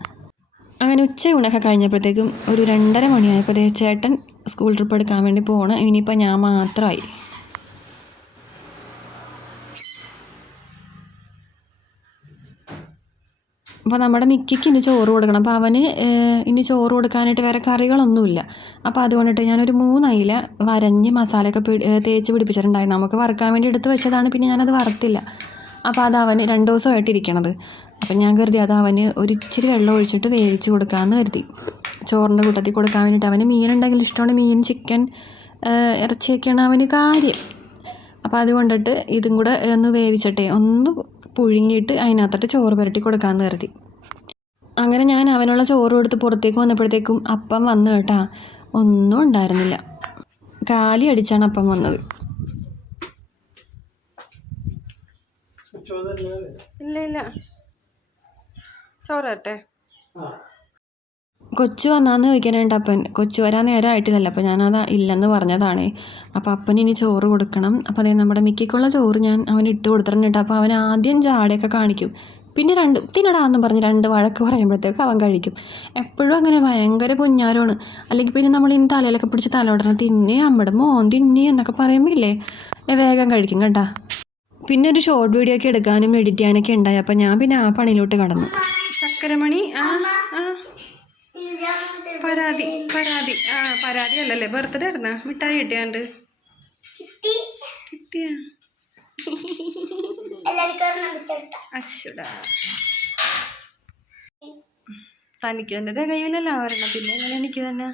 അങ്ങനെ ഉച്ചയൂണൊക്കെ കഴിഞ്ഞപ്പോഴത്തേക്കും ഒരു 2:30 മണിയായപ്പോൾ ചേട്ടൻ സ്കൂൾ ട്രിപ്പ് എടുക്കാൻ വേണ്ടി പോകണം. ഇനിയിപ്പോൾ ഞാൻ മാത്രമായി. അപ്പോൾ നമ്മുടെ മിക്കിക്ക് ഇനി ചോറ് കൊടുക്കണം. അപ്പോൾ അവന് ഇനി ചോറ് കൊടുക്കാനായിട്ട് വേറെ കറികളൊന്നുമില്ല. അപ്പോൾ അതുകൊണ്ടിട്ട് ഞാനൊരു 3 അയില വരഞ്ഞ് മസാലയൊക്കെ തേച്ച് പിടിപ്പിച്ചിട്ടുണ്ടായി. നമുക്ക് വറുക്കാൻ വേണ്ടി എടുത്ത് വെച്ചതാണ്. പിന്നെ ഞാനത് വറുത്തില്ല. അപ്പോൾ അത് അവന് 2 ദിവസമായിട്ടിരിക്കണത്. അപ്പം ഞാൻ കരുതി അത് അവന് ഒരിച്ചിരി വെള്ളം ഒഴിച്ചിട്ട് വേവിച്ച് കൊടുക്കാമെന്ന് കരുതി. ചോറിൻ്റെ കൂട്ടത്തിൽ കൊടുക്കാൻ വേണ്ടിയിട്ട്. അവന് മീനുണ്ടെങ്കിൽ ഇഷ്ടമാണ്. മീൻ, ചിക്കൻ, ഇറച്ചിയൊക്കെയാണ് അവന് കാര്യം. അപ്പോൾ അതുകൊണ്ടിട്ട് ഇതും കൂടെ ഒന്ന് വേവിച്ചിട്ടേ ഒന്ന് പുഴുങ്ങിയിട്ട് അതിനകത്തോട്ട് ചോറ് പുരട്ടി കൊടുക്കാമെന്ന് കരുതി. അങ്ങനെ ഞാൻ അവനുള്ള ചോറ് കൊടുത്ത് പുറത്തേക്ക് വന്നപ്പോഴത്തേക്കും അപ്പം വന്നു കേട്ടാ. ഒന്നും ഉണ്ടായിരുന്നില്ല. കാലി അടിച്ചാണ് അപ്പം വന്നത്. ഇല്ല ചോറ് തരട്ടെ. കൊച്ചു വന്നാന്ന് ചോദിക്കാനായിട്ട് അപ്പൻ. കൊച്ചു വരാൻ നേരം ആയിട്ടില്ലല്ലോ. അപ്പോൾ ഞാനത് ഇല്ലെന്ന് പറഞ്ഞതാണ്. അപ്പോൾ അപ്പൻ ഇനി ചോറ് കൊടുക്കണം. അപ്പോൾ അതേ നമ്മുടെ മിക്കുള്ള ചോറ് ഞാൻ അവന് ഇട്ട് കൊടുത്തിട്ടുണ്ട്. അപ്പോൾ അവൻ ആദ്യം ജാടയൊക്കെ കാണിക്കും. പിന്നെ തിന്നടാന്ന് പറഞ്ഞ് 2 വഴക്ക് പറയുമ്പോഴത്തേക്ക് അവൻ കഴിക്കും. എപ്പോഴും അങ്ങനെ ഭയങ്കര പുഞ്ഞാരമാണ്. അല്ലെങ്കിൽ പിന്നെ നമ്മൾ ഇന്ന് തലയിലൊക്കെ പിടിച്ച് തലോടണം, തിന്നേ അമ്മയുടെ മോൻ തിന്നേ എന്നൊക്കെ പറയുമ്പോൾ ഇല്ലേ വേഗം കഴിക്കും കേട്ടാ. പിന്നെ ഒരു ഷോർട്ട് വീഡിയോ ഒക്കെ എടുക്കാനും എഡിറ്റ് ചെയ്യാനൊക്കെ ഉണ്ടായി. അപ്പോൾ ഞാൻ പിന്നെ ആ പണിയിലോട്ട് കടന്നു. ചക്കരമണി പരാതി അല്ലല്ലേ, ബർത്ത്ഡേ ആയിരുന്നാ? മിഠായി കിട്ടിയാണ്ട് കിട്ടിയ അക്ഷടാ തനിക്ക് തന്നെ തികയില്ലല്ലോ ഒരെണ്ണം, പിന്നെ എങ്ങനെ എനിക്ക് തന്നെ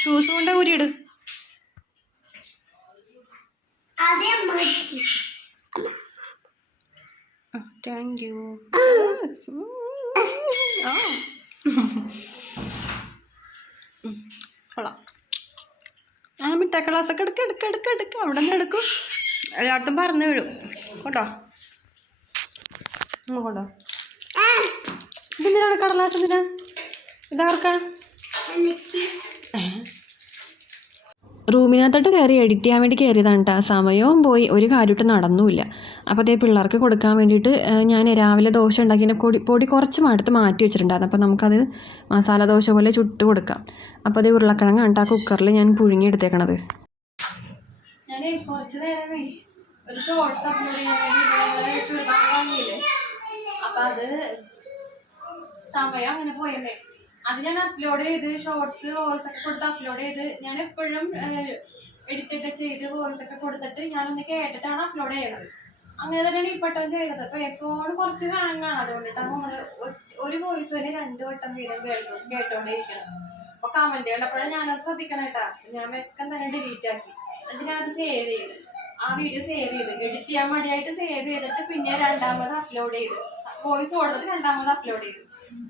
ഷൂസ് കൊണ്ട് ഊരിയിട്. Thank you. കൊള്ളാം. ആ മിഠായി ക്ലാസ്സൊക്കെ എടുക്കുക അവിടെ നിന്ന് എടുക്കും. എല്ലായിടത്തും പറന്ന് വീഴും കേട്ടോ. കൊണ്ടോ ഇതെന്തിനാണ് കടലാസ്? എന്തിനാ ഇതാർക്കാ? റൂമിനകത്തോട്ട് കയറി എഡിറ്റ് ചെയ്യാൻ വേണ്ടി കയറിയതാണ് കേട്ടോ. സമയവും പോയി, ഒരു കാര്യമായിട്ട് നടന്നുമില്ല. അപ്പോൾ അതേ പിള്ളേർക്ക് കൊടുക്കാൻ വേണ്ടിയിട്ട് ഞാൻ രാവിലെ ദോശ ഉണ്ടാക്കിയതിൻ്റെ പൊടി കുറച്ച് അടുത്ത് മാറ്റി വെച്ചിട്ടുണ്ടായിരുന്നു. അപ്പോൾ നമുക്കത് മസാല ദോശ പോലെ ചുട്ട് കൊടുക്കാം. അപ്പോൾ അതേ ഉരുളക്കിഴങ്ങാണ് ആ കുക്കറിൽ ഞാൻ പുഴുങ്ങി എടുത്തേക്കണത്. ഞാൻ കുറച്ച് നേരമേ ഒരു ഷോർട്സ് അപ്ലോഡ് ചെയ്യാൻ വേണ്ടി ചുരിദാർ വാങ്ങിയില്ലേ, അപ്പം അത് സമയം അങ്ങനെ പോയതേ. അത് ഞാൻ അപ്ലോഡ് ചെയ്ത് ഷോർട്സ് വോയിസ് ഒക്കെ കൊടുത്ത് അപ്ലോഡ് ചെയ്ത് ഞാൻ എപ്പോഴും എഡിറ്റൊക്കെ ചെയ്ത് വോയിസ് ഒക്കെ കൊടുത്തിട്ട് ഞാനൊന്ന് കേട്ടിട്ടാണ് അപ്ലോഡ് ചെയ്യണത്. അങ്ങനെ തന്നെയാണ് ഈ വട്ടം ചെയ്തത്. അപ്പോൾ ഫോൺ കുറച്ച് ഹാങ്ങാണ്, അതുകൊണ്ടിട്ടാണ് ഒരു വോയിസ് വരെ 2 വട്ടം വീതം കേട്ടോണ്ടിരിക്കണം. അപ്പോൾ കമൻറ്റ് കണ്ടപ്പോഴാണ് ഞാനത് ശ്രദ്ധിക്കണം കേട്ടാ. ഞാൻ വെക്കം തന്നെ ഡിലീറ്റ് ആക്കി. എന്നിട്ട് ഞാനത് സേവ് ചെയ്ത്, ആ വീഡിയോ സേവ് ചെയ്ത് എഡിറ്റ് ചെയ്യാൻ മടിയായിട്ട് സേവ് ചെയ്തിട്ട് പിന്നെ രണ്ടാമത് അപ്ലോഡ് ചെയ്ത് വോയിസ് ഓടുന്നത് രണ്ടാമത് അപ്ലോഡ് ചെയ്തു.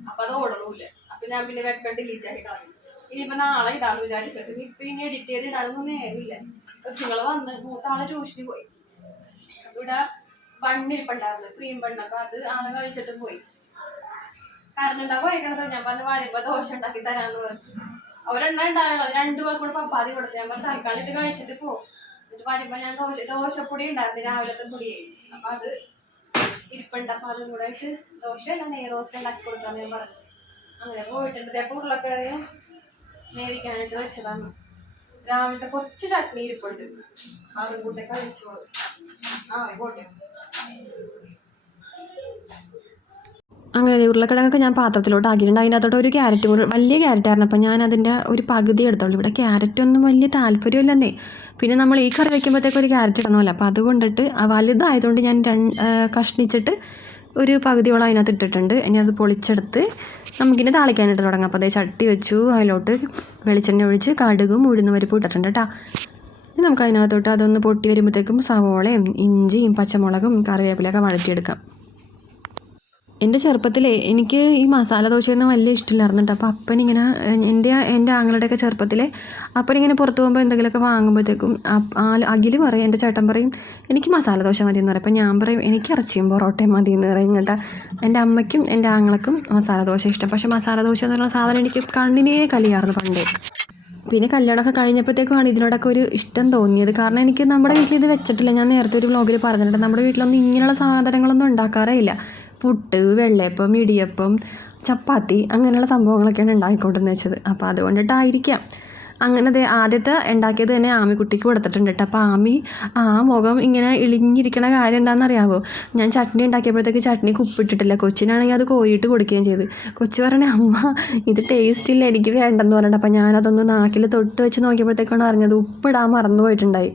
അപ്പം അത് ഓടണമില്ല. അപ്പം ഞാൻ പിന്നെ വെക്കം ഡിലീറ്റ് ആക്കി കളഞ്ഞു. ഇനിയിപ്പോൾ നാളെ ഇടാന്ന് വിചാരിച്ചിട്ട് ഇപ്പം ഇനി എഡിറ്റ് ചെയ്ത് ഇടാനൊന്നും നേരമില്ല. കൊച്ചുങ്ങൾ വന്ന് മൂത്താളെ ട്യൂഷന് പോയി. ഇവിടെ ബണ്ണിരിപ്പുണ്ടായിരുന്നു, ക്രീം ബണ്ണ്. അപ്പം അത് ആളെ കഴിച്ചിട്ട് പോയി. കാരണം ഉണ്ടാവും കഴിക്കണത്. ഞാൻ പറഞ്ഞ് വരുമ്പോൾ ദോശ ഉണ്ടാക്കി തരാമെന്ന് പറഞ്ഞു. അവരെണ്ണ ഉണ്ടാകുന്നത് 2 പേർ കൂടെ പപ്പാതി കൊടുത്ത് ഞാൻ പറഞ്ഞ് തൽക്കാലം ഇത് കഴിച്ചിട്ട് പോകും. എന്നിട്ട് വരുമ്പോൾ ഞാൻ ദോശപ്പൊടി ഉണ്ടായിരുന്നു, രാവിലത്തെ പൊടിയായി. അപ്പം അത് ഇരിപ്പുണ്ട്. അപ്പം അതും കൂടെ ആയിട്ട് ദോശയല്ല നെയ് റോസ്റ്റ് ഉണ്ടാക്കി കൊടുക്കാമെന്ന് ഞാൻ പറഞ്ഞു. അങ്ങനെ പോയിട്ടുണ്ട്. അപ്പോൾ ഉരുളക്കിഴങ്ങ് മേടിക്കാനായിട്ട് വെച്ചതാണ്. രാവിലത്തെ കുറച്ച് ചട്നി ഇരിപ്പുണ്ട്, അതും കൂടെ കഴിച്ചോളൂ. പോട്ടെ. അങ്ങനെ ഉരുളക്കിഴങ്ങൊക്കെ ഞാൻ പാത്രത്തിലോട്ട് ആക്കിയിട്ടുണ്ട്. അതിൻ്റെ അകത്തോട്ട് ഒരു ക്യാരറ്റ് കൂടി, വലിയ ക്യാരറ്റായിരുന്നു. അപ്പോൾ ഞാൻ അതിൻ്റെ ഒരു പകുതി എടുത്തോളൂ. ഇവിടെ ക്യാരറ്റൊന്നും വലിയ താല്പര്യമില്ലെന്നേ. പിന്നെ നമ്മൾ ഈ കറി വയ്ക്കുമ്പോഴത്തേക്ക് ഒരു ക്യാരറ്റ് ഇടണമല്ലോ. അപ്പോൾ അതുകൊണ്ടിട്ട് വലുതായതുകൊണ്ട് ഞാൻ കഷ്ണിച്ചിട്ട് ഒരു പകുതിയോളം അതിനകത്ത് ഇട്ടിട്ടുണ്ട്. ഇനി അത് പൊളിച്ചെടുത്ത് നമുക്കിനി താളിക്കാനായിട്ട് തുടങ്ങാം. അപ്പോൾ അതേ ചട്ടി വെച്ചു, അതിലോട്ട് വെളിച്ചെണ്ണ ഒഴിച്ച് കടുകും ഉഴുന്ന് പരിപ്പും ഇട്ടിട്ടുണ്ട് കേട്ടോ. ഇനി നമുക്ക് അതിനകത്തോട്ട് അതൊന്ന് പൊട്ടി വരുമ്പോഴത്തേക്കും സവോളയും ഇഞ്ചിയും പച്ചമുളകും കറിവേപ്പിലൊക്കെ വഴറ്റിയെടുക്കാം. എൻ്റെ ചെറുപ്പത്തിലേ എനിക്ക് ഈ മസാല ദോശയൊന്നും വലിയ ഇഷ്ടമില്ലായിരുന്നു കേട്ടോ. അപ്പോൾ അപ്പനിങ്ങനെ എൻ്റെ ആങ്ങളുടെയൊക്കെ ചെറുപ്പത്തിലെ അപ്പനിങ്ങനെ പുറത്ത് പോകുമ്പോൾ എന്തെങ്കിലുമൊക്കെ വാങ്ങുമ്പോഴത്തേക്കും അഖിൽ പറയും, എൻ്റെ ചേട്ടൻ പറയും എനിക്ക് മസാല ദോശ മതി എന്ന് പറയും. അപ്പോൾ ഞാൻ പറയും എനിക്ക് ഇറച്ചിയും പൊറോട്ടയും മതി എന്ന് പറയും കേട്ടോ. എൻ്റെ അമ്മയ്ക്കും എൻ്റെ ആങ്ങളക്കും മസാല ദോശ ഇഷ്ടം. പക്ഷേ മസാല ദോശ എന്ന് പറഞ്ഞ സാധനം എനിക്ക് കണ്ണിനേ കലിയായിരുന്നു പണ്ടേ. പിന്നെ കല്യാണമൊക്കെ കഴിഞ്ഞപ്പോഴത്തേക്കുമാണ് ഇതിനോടൊക്കെ ഒരു ഇഷ്ടം തോന്നിയത്. കാരണം എനിക്ക് നമ്മുടെ വീട്ടിൽ ഇത് വെച്ചിട്ടില്ല. ഞാൻ നേരത്തെ ഒരു വ്ലോഗിൽ പറഞ്ഞിട്ടുണ്ട്, നമ്മുടെ വീട്ടിലൊന്നും ഇങ്ങനെയുള്ള സാധനങ്ങളൊന്നും ഉണ്ടാക്കാറേ ഇല്ല. പുട്ട്, വെള്ളയപ്പം, ഇടിയപ്പം, ചപ്പാത്തി അങ്ങനെയുള്ള സംഭവങ്ങളൊക്കെയാണ് ഉണ്ടാക്കിക്കൊണ്ടിരുന്നത് വെച്ചത്. അപ്പോൾ അതുകൊണ്ടിട്ടായിരിക്കാം. അങ്ങനെ ആദ്യത്തെ ഉണ്ടാക്കിയത് തന്നെ ആമിക്കുട്ടിക്ക് കൊടുത്തിട്ടുണ്ട് കേട്ടോ. അപ്പോൾ മുഖം ഇങ്ങനെ ഇളിഞ്ഞിരിക്കണ കാര്യം എന്താണെന്നറിയാമോ? ഞാൻ ചട്നി ഉണ്ടാക്കിയപ്പോഴത്തേക്ക് ചട്നിക്ക് ഉപ്പിട്ടിട്ടില്ല. കൊച്ചിനാണെങ്കിൽ അത് കോരിയിട്ട് കൊടുക്കുകയും ചെയ്ത്. കൊച്ചു പറഞ്ഞേ അമ്മ ഇത് ടേസ്റ്റ് ഇല്ല, എനിക്ക് വേണ്ടെന്ന് പറഞ്ഞിട്ട്. അപ്പോൾ ഞാനതൊന്ന് നാക്കിൽ തൊട്ട് വെച്ച് നോക്കിയപ്പോഴത്തേക്കാണ് അറിഞ്ഞത് ഉപ്പിടാൻ മറന്നു പോയിട്ടുണ്ടായി.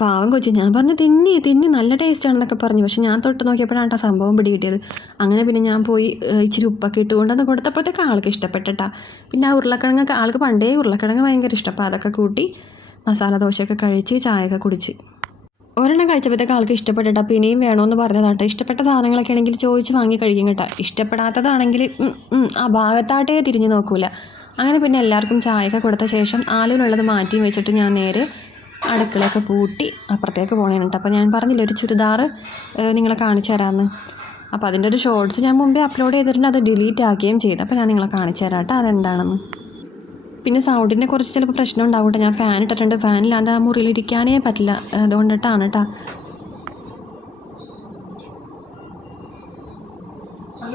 പാവം കൊച്ചി. ഞാൻ പറഞ്ഞു തിന്നി നല്ല ടേസ്റ്റാണെന്നൊക്കെ പറഞ്ഞു. പക്ഷെ ഞാൻ തൊട്ട് നോക്കിയപ്പോഴാണ് ആ സംഭവം പിടികിട്ടിയത്. അങ്ങനെ പിന്നെ ഞാൻ പോയി ഇച്ചിരി ഉപ്പൊക്കെ ഇട്ടുകൊണ്ടൊന്ന് കൊടുത്തപ്പോഴത്തേക്ക് ആൾക്ക് ഇഷ്ടപ്പെട്ടിട്ടാ. പിന്നെ ആ ഉരുളക്കിഴങ്ങൊക്കെ ആൾക്ക് പണ്ടേ ഉരുളക്കിഴങ്ങ് ഭയങ്കര ഇഷ്ടം. അപ്പോൾ അതൊക്കെ കൂട്ടി മസാല ദോശയൊക്കെ കഴിച്ച് ചായയൊക്കെ കുടിച്ച് ഒരെണ്ണം കഴിച്ചപ്പോഴത്തേക്ക് ആൾക്ക് ഇഷ്ടപ്പെട്ടിട്ടാ. പിന്നെയും വേണമെന്ന് പറഞ്ഞതാട്ടോ. ഇഷ്ടപ്പെട്ട സാധനങ്ങളൊക്കെ ആണെങ്കിൽ ചോദിച്ച് വാങ്ങി കഴിക്കും കേട്ടോ. ഇഷ്ടപ്പെടാത്തതാണെങ്കിൽ ആ ഭാഗത്തായിട്ടേ തിരിഞ്ഞ് നോക്കൂല. അങ്ങനെ പിന്നെ എല്ലാവർക്കും ചായയൊക്കെ കൊടുത്ത ശേഷം ആലുവിനുള്ളത് മാറ്റി വെച്ചിട്ട് ഞാൻ നേരെ അടുക്കളയൊക്കെ പൂട്ടി അപ്പുറത്തേക്ക് പോകണേണ് കേട്ടോ. അപ്പോൾ ഞാൻ പറഞ്ഞില്ല ഒരു ചുരിദാർ നിങ്ങളെ കാണിച്ചു തരാമെന്ന്. അപ്പോൾ അതിൻ്റെ ഒരു ഷോർട്സ് ഞാൻ മുമ്പേ അപ്ലോഡ് ചെയ്തിട്ടുണ്ട്, അത് ഡിലീറ്റ് ആക്കുകയും ചെയ്തു. അപ്പോൾ ഞാൻ നിങ്ങളെ കാണിച്ചു തരാം കേട്ടോ അതെന്താണെന്ന്. പിന്നെ സൗണ്ടിൻ്റെ കുറച്ച് ചിലപ്പോൾ പ്രശ്നം ഉണ്ടാവും കേട്ടോ. ഞാൻ ഫാൻ ഇട്ടിട്ടുണ്ട്, ഫാനില്ലാതെ ആ മുറിയിലിരിക്കാനേ പറ്റില്ല, അതുകൊണ്ടിട്ടാണ് കേട്ടോ.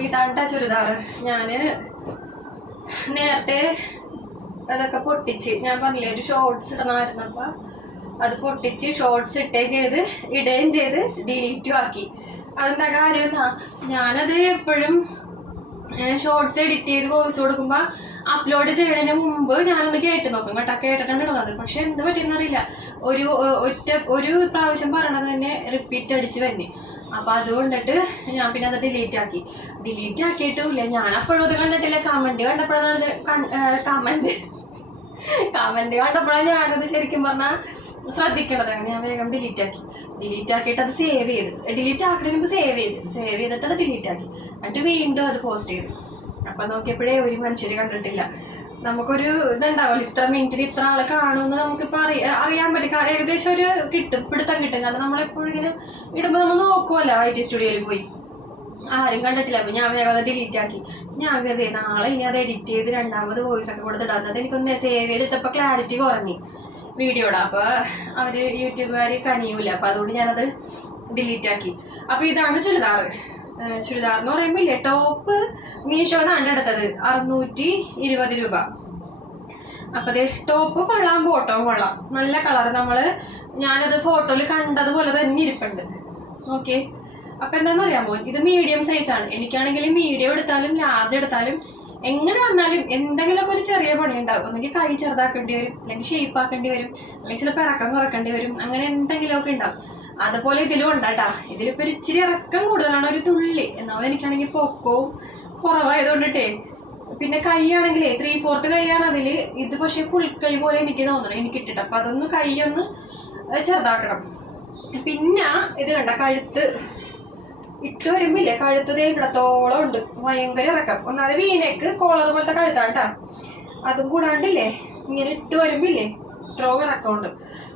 ഇതാണ്ട ചുരിദാർ ഞാൻ നേരത്തെ അതൊക്കെ പൊട്ടിച്ച്, ഞാൻ പറഞ്ഞില്ലേ ഒരു ഷോർട്സ് ഇടണമായിരുന്നു. അപ്പോൾ അത് പൊട്ടിച്ച് ഷോർട്സ് ഇടുകയും ചെയ്ത് ഡിലീറ്റും ആക്കി. അതെന്താ കാര്യം എന്നാ, ഞാനത് എപ്പോഴും ഷോർട്സ് എഡിറ്റ് ചെയ്ത് വോയിസ് കൊടുക്കുമ്പോൾ അപ്ലോഡ് ചെയ്യുന്നതിന് മുമ്പ് ഞാനൊന്ന് കേട്ട് നോക്കും കേട്ടോ. കേട്ടിട്ടാണ് ഇടുന്നത്. പക്ഷെ എന്ത് പറ്റിയെന്നറിയില്ല, ഒരു പ്രാവശ്യം പറയണത് തന്നെ റിപ്പീറ്റ് അടിച്ച് തന്നെ. അപ്പം അതുകൊണ്ടിട്ട് ഞാൻ പിന്നെ അത് ഡിലീറ്റ് ആക്കിയിട്ടുമില്ല. ഞാൻ അപ്പോഴും അത് കണ്ടിട്ടില്ല. കമൻറ്റ് കണ്ടപ്പോഴാണ് ഞാനത് ശരിക്കും പറഞ്ഞാൽ ശ്രദ്ധിക്കണത്. അങ്ങനെ ഞാൻ വേഗം ഡിലീറ്റ് ആക്കിയിട്ട് അത് സേവ് ചെയ്ത്, ഡിലീറ്റ് ആക്കുന്നതിന് മുമ്പ് സേവ് ചെയ്തിട്ട് അത് ഡിലീറ്റ് ആക്കി. എന്നിട്ട് വീണ്ടും അത് പോസ്റ്റ് ചെയ്തു. അപ്പം നോക്കിയപ്പോഴേ ഒരു മനുഷ്യർ കണ്ടിട്ടില്ല. നമുക്കൊരു ഇതുണ്ടാവില്ല, ഇത്ര മിനിറ്റിൽ ഇത്ര ആളെ കാണുമെന്ന് നമുക്കിപ്പോൾ അറിയാൻ പറ്റും. ഏകദേശം ഒരു പിടുത്തം കിട്ടും. കാരണം നമ്മളെപ്പോഴും ഇങ്ങനെ ഇടുമ്പോൾ നമ്മൾ നോക്കുമല്ലോ IT സ്റ്റുഡിയോയിൽ പോയി. ആരും കണ്ടിട്ടില്ല. അപ്പം ഞാൻ വേഗം അത് ഡിലീറ്റ് ആക്കി. ഞാൻ കരുതി നാളെ ഇനി അത് എഡിറ്റ് ചെയ്ത് രണ്ടാമത് വോയിസ് ഒക്കെ കൊടുത്തിടാന്നത്. എനിക്കൊന്ന് സേവ് ചെയ്തിട്ടപ്പോൾ ക്ലാരിറ്റി കുറഞ്ഞു വീഡിയോയുടെ. അപ്പോൾ അവർ യൂട്യൂബുകാർ കനിയൂല. അപ്പോൾ അതുകൊണ്ട് ഞാനത് ഡിലീറ്റ് ആക്കി. അപ്പോൾ ഇതാണ് ചുരിദാർ എന്ന് പറയുമ്പോൾ ഇല്ലേ, ടോപ്പ് മീഷോന്നാണ് എടുത്തത് 620 രൂപ. അപ്പോൾ അതെ, ടോപ്പ് കൊള്ളാം, ബോട്ടവും കൊള്ളാം, നല്ല കളർ. ഞാനത് ഫോട്ടോയിൽ കണ്ടതുപോലെ തന്നെ ഇരിപ്പുണ്ട്. ഓക്കെ. അപ്പം എന്താണെന്ന് അറിയാമോ, ഇത് മീഡിയം സൈസാണ്. എനിക്കാണെങ്കിൽ മീഡിയം എടുത്താലും ലാർജ് എടുത്താലും എങ്ങനെ വന്നാലും എന്തെങ്കിലുമൊക്കെ ഒരു ചെറിയ പണി ഉണ്ടാവും. ഒന്നെങ്കിൽ കൈ ചെറുതാക്കേണ്ടി വരും, അല്ലെങ്കിൽ ഷേപ്പ് ആക്കേണ്ടി വരും, അല്ലെങ്കിൽ ചിലപ്പോൾ ഇറക്കം കുറക്കേണ്ടി വരും. അങ്ങനെ എന്തെങ്കിലുമൊക്കെ ഉണ്ടാവും. അതുപോലെ ഇതിലും ഉണ്ടാട്ടാ. ഇതിലിപ്പോൾ ഒരു ഇച്ചിരി ഇറക്കം കൂടുതലാണ്, ഒരു തുള്ളി. എന്നാൽ എനിക്കാണെങ്കിൽ പൊക്കവും കുറവായതുകൊണ്ടിട്ടേ. പിന്നെ കൈ ആണെങ്കിലേ 3/4 കൈയാണ് അതിൽ. ഇത് പക്ഷേ ഫുൾ കൈ പോലെ എനിക്ക് തോന്നണം, എനിക്ക് ഇട്ടിട്ട്. അപ്പം അതൊന്ന് കൈയൊന്ന് ചെറുതാക്കണം. പിന്നെ ഇത് കണ്ട, കഴുത്ത് ഇട്ട് വരുമ്പില്ലേ, കഴുത്ത് ഇവിടത്തോളം ഉണ്ട്, ഭയങ്കര ഇറക്കം. ഒന്നാമത് വീനക്ക് കോളർ പോലത്തെ കഴുത്താണ് കേട്ടോ. അതും കൂടാണ്ടില്ലേ ഇങ്ങനെ ഇട്ട് വരുമ്പില്ലേ ഇത്രയും ഇറക്കമുണ്ട്.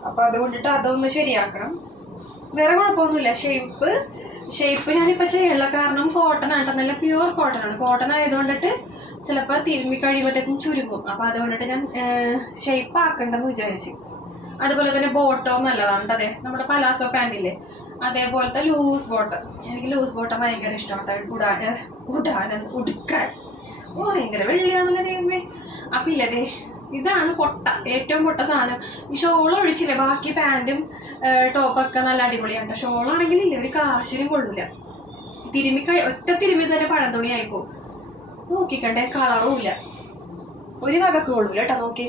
അപ്പം അതുകൊണ്ടിട്ട് അതൊന്ന് ശരിയാക്കണം. വേറെ കുഴപ്പമൊന്നുമില്ല. ഷേപ്പ് ഞാനിപ്പോൾ ചെയ്യാനുള്ള കാരണം കോട്ടൺ ആണ്, നല്ല പ്യുവർ കോട്ടൺ ആണ്. കോട്ടൺ ആയതുകൊണ്ടിട്ട് ചിലപ്പോൾ തിരുമ്പി കഴിയുമ്പോഴത്തേക്കും ചുരുങ്ങും. അപ്പം അതുകൊണ്ടിട്ട് ഞാൻ ഷേപ്പ് ആക്കണ്ടെന്ന് വിചാരിച്ചു. അതുപോലെ തന്നെ ബോട്ടവും നല്ലതാണ്. അതെ, നമ്മുടെ പലാസോ പാൻറ്റില്ലേ അതേപോലത്തെ ലൂസ് ബോട്ടം. എനിക്ക് ലൂസ് ബോട്ടം ഭയങ്കര ഇഷ്ടമാണ് ഉടുക്കാൻ. ഭയങ്കര വെള്ളിയാണല്ലോ ദൈവമേ. അപ്പം ഇല്ലതേ, ഇതാണ് ഏറ്റവും പൊട്ട സാധനം. ഈ ഷോൾ ഒഴിച്ചില്ലേ, ബാക്കി പാൻറ്റും ടോപ്പൊക്കെ നല്ല അടിപൊളിയാണ്. ഷോളാണെങ്കിൽ ഇല്ല, ഒരു കാശിനും കൊള്ളൂല. ഒറ്റ തിരുമ്പി തന്നെ പഴം തുണിയായിപ്പോ. നോക്കിക്കണ്ടേ, കളറും ഇല്ല, ഒരു വകക്ക് കൊള്ളൂല കേട്ടോ. നോക്കി.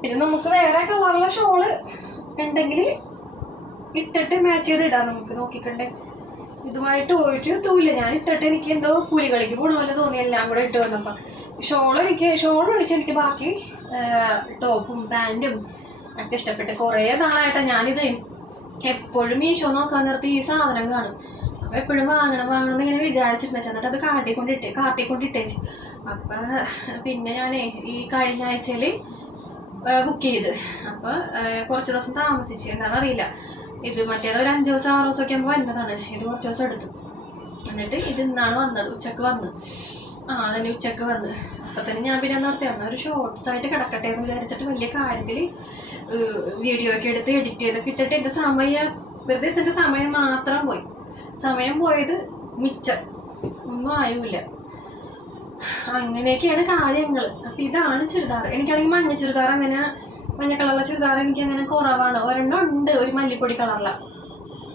പിന്നെ നമുക്ക് വേറെ കളറുള്ള ഷോള് ഉണ്ടെങ്കിൽ ഇട്ടിട്ട് മാച്ച് ചെയ്ത് ഇടാം നമുക്ക്. നോക്കിക്കണ്ടേ, ഇതുമായിട്ട് ഒരു തൂല്ല. ഞാൻ ഇട്ടിട്ട് എനിക്ക് എന്തോ പുലികളിക്ക് പോകണ പോലെ തോന്നി എല്ലാം കൂടെ ഇട്ട് വന്നപ്പോൾ. ഷോൾ ഒഴിച്ച് എനിക്ക് ബാക്കി ടോപ്പും പാൻറ്റും ഒക്കെ ഇഷ്ടപ്പെട്ട്. കുറേ നാളായിട്ടാണ് ഞാനിത് എപ്പോഴും മീഷോ നോക്കാൻ നിർത്തി ഈ സാധനം കാണും. അപ്പോൾ എപ്പോഴും വാങ്ങണം ഇങ്ങനെ വിചാരിച്ചിരുന്നു. എന്നിട്ട് അത് കാട്ടിക്കൊണ്ടിട്ടേച്ച്. അപ്പം പിന്നെ ഞാൻ ഈ കഴിഞ്ഞ ആഴ്ചയിൽ ബുക്ക് ചെയ്ത്. അപ്പോൾ കുറച്ച് ദിവസം താമസിച്ച്, എന്താണെന്നറിയില്ല. ഇത് മറ്റേത് ഒരു 5 ദിവസം 6 ദിവസമൊക്കെ ആകുമ്പോൾ വരുന്നതാണ്. ഇത് കുറച്ച് ദിവസം എടുത്തു. എന്നിട്ട് ഇത് ഇന്നാണ് വന്നത്. ഉച്ചക്ക് വന്ന് അപ്പം തന്നെ ഞാൻ പിന്നെ നിർത്തിയാണ്. ഒരു ഷോർട്സ് ആയിട്ട് കിടക്കട്ടെ എന്ന് വിചാരിച്ചിട്ട് വലിയ കാര്യത്തിൽ വീഡിയോ ഒക്കെ എടുത്ത് എഡിറ്റ് ചെയ്തൊക്കെ ഇട്ടിട്ട് എൻ്റെ വെറുതെ എൻ്റെ സമയം മാത്രം പോയി. സമയം പോയത് മിച്ചം, ഒന്നും ആയുമില്ല. അങ്ങനെയൊക്കെയാണ് കാര്യങ്ങൾ. അപ്പം ഇതാണ് ചുരിദാർ. എനിക്കാണെങ്കിൽ മഞ്ഞ ചുരിദാർ, മഞ്ഞ കളറുള്ള ചുരിദാർ എനിക്കങ്ങനെ കുറവാണ്. ഒരെണ്ണം ഉണ്ട്, ഒരു മല്ലിപ്പൊടി കളറിലാണ്.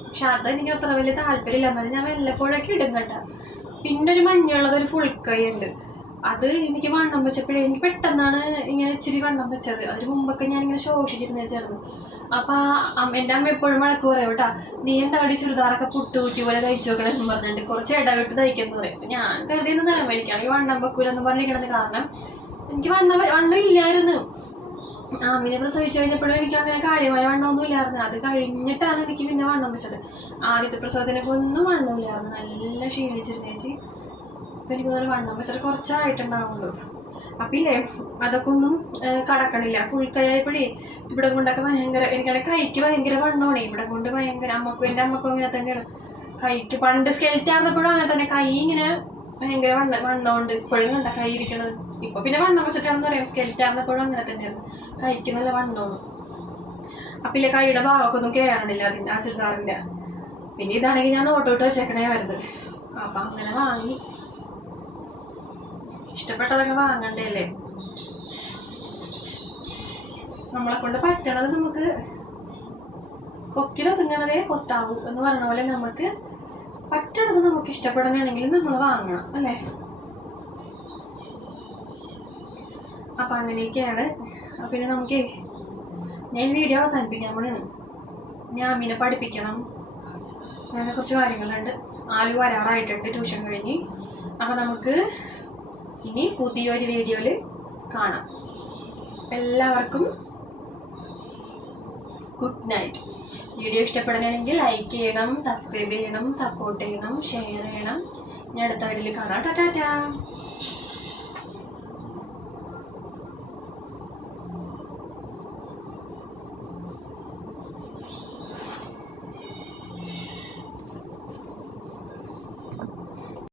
പക്ഷെ അതെനിക്ക് അത്ര വലിയ താല്പര്യമില്ല. എന്നാലും ഞാൻ വല്ലപ്പോഴൊക്കെ ഇടും കേട്ടോ. പിന്നെ ഒരു മഞ്ഞുള്ളത് ഒരു ഫുൾ കൈ ഉണ്ട്. അത് എനിക്ക് വണ്ണം വെച്ചപ്പോഴേ എനിക്ക് പെട്ടെന്നാണ് ഇങ്ങനെ ഇച്ചിരി വണ്ണം വെച്ചത്. അതിന് മുമ്പൊക്കെ ഞാനിങ്ങനെ ശോഷിച്ചിരുന്നേ ചേർന്നു. അപ്പം എൻ്റെ അമ്മ എപ്പോഴും വഴക്ക് പറയും കേട്ടോ, നീ എന്താടി ചുരിദാറൊക്കെ പുട്ടുകുറ്റി പോലെ തയ്ച്ചു നോക്കണമെന്ന് പറഞ്ഞിട്ട് കുറച്ച് ഇടവിട്ട് തയ്ക്കുമെന്ന് പറയും. അപ്പം ഞാൻ കരുതിയെന്ന് നിലം എനിക്കാണെങ്കിൽ വണ്ണം വെക്കൂലെന്ന് പറഞ്ഞിരിക്കണത്. കാരണം എനിക്ക് വണ്ണം ഇല്ലായിരുന്നു. അമ്മിനെ പ്രസവിച്ചു കഴിഞ്ഞപ്പോഴും എനിക്ക് അങ്ങനെ കാര്യമായ വണ്ണമൊന്നും ഇല്ലായിരുന്നു. അത് കഴിഞ്ഞിട്ടാണ് എനിക്ക് പിന്നെ വണ്ണം വെച്ചത്. ആദ്യത്തെ പ്രസവത്തിനൊക്കെ ഒന്നും വണ്ണമില്ലായിരുന്നു, നല്ല ക്ഷീണിച്ചിരുന്നേച്ചി. അപ്പം എനിക്ക് തോന്നുന്നു വണ്ണം വെച്ചിട്ട് കുറച്ചായിട്ടുണ്ടാവുള്ളൂ. അപ്പം ഇല്ലേ, അതൊക്കെ ഒന്നും കടക്കണില്ല. ഫുൾ കൈയായപ്പോഴേ ഇവിടെ കൊണ്ടൊക്കെ ഭയങ്കര, എനിക്കാണെങ്കിൽ കൈക്ക് ഭയങ്കര വണ്ണമാണ്. ഇവിടെ കൊണ്ട് ഭയങ്കര, എൻ്റെ അമ്മക്കും ഇങ്ങനെ തന്നെയാണ്. കൈക്ക് പണ്ട് സ്കെൽറ്റ് ആയിരുന്നപ്പോഴും അങ്ങനെ തന്നെ കൈ ഇങ്ങനെ ഭയങ്കര വണ്ണമുണ്ട്. ഇപ്പോഴും കണ്ട കൈ ഇരിക്കണത്. ഇപ്പോൾ പിന്നെ വണ്ണം വെച്ചിട്ടാണെന്ന് പറയാം. സ്കെൽറ്റ് ആയിരുന്നപ്പോഴും അങ്ങനെ തന്നെയായിരുന്നു. കൈക്ക് നല്ല വണ്ണമാണ്. അപ്പം ഇല്ല, കൈയുടെ ഭാഗമൊക്കെ ഒന്നും കയറണില്ല അതിൻ്റെ, ആ ചുരിദാറിൻ്റെ. പിന്നെ ഇതാണെങ്കിൽ ഞാൻ നോട്ടോട്ട് വെച്ചേക്കണേ വരുന്നത്. അപ്പം അങ്ങനെ വാങ്ങി. ഇഷ്ടപ്പെട്ടതൊക്കെ വാങ്ങണ്ടേ അല്ലേ. നമ്മളെ കൊണ്ട് പറ്റണത് നമുക്ക് കൊക്കിലൊതുങ്ങണതേ കൊത്താവൂ എന്ന് പറഞ്ഞ പോലെ നമുക്ക് പറ്റണത് നമുക്ക് ഇഷ്ടപ്പെടണമെങ്കിൽ നമ്മൾ വാങ്ങണം അല്ലേ. അപ്പം അങ്ങനെയൊക്കെയാണ്. പിന്നെ നമുക്ക് ഞാൻ വീഡിയോ അവസാനിപ്പിക്കാൻ കൂടെയാണ്. ഞാൻ അമ്മീനെ പഠിപ്പിക്കണം, അങ്ങനെ കുറച്ച് കാര്യങ്ങളുണ്ട്. ആലു വരാറായിട്ടുണ്ട് ട്യൂഷൻ കഴിഞ്ഞ്. അപ്പം നമുക്ക് ഇനി പുതിയൊരു വീഡിയോയിൽ കാണാം. എല്ലാവർക്കും ഗുഡ് നൈറ്റ്. വീഡിയോ ഇഷ്ടപ്പെടണമെങ്കിൽ ലൈക്ക് ചെയ്യണം, സബ്സ്ക്രൈബ് ചെയ്യണം, സപ്പോർട്ട് ചെയ്യണം, ഷെയർ ചെയ്യണം. ഞാൻ അടുത്ത വീഡിയോയിൽ കാണാം. ടാറ്റാ.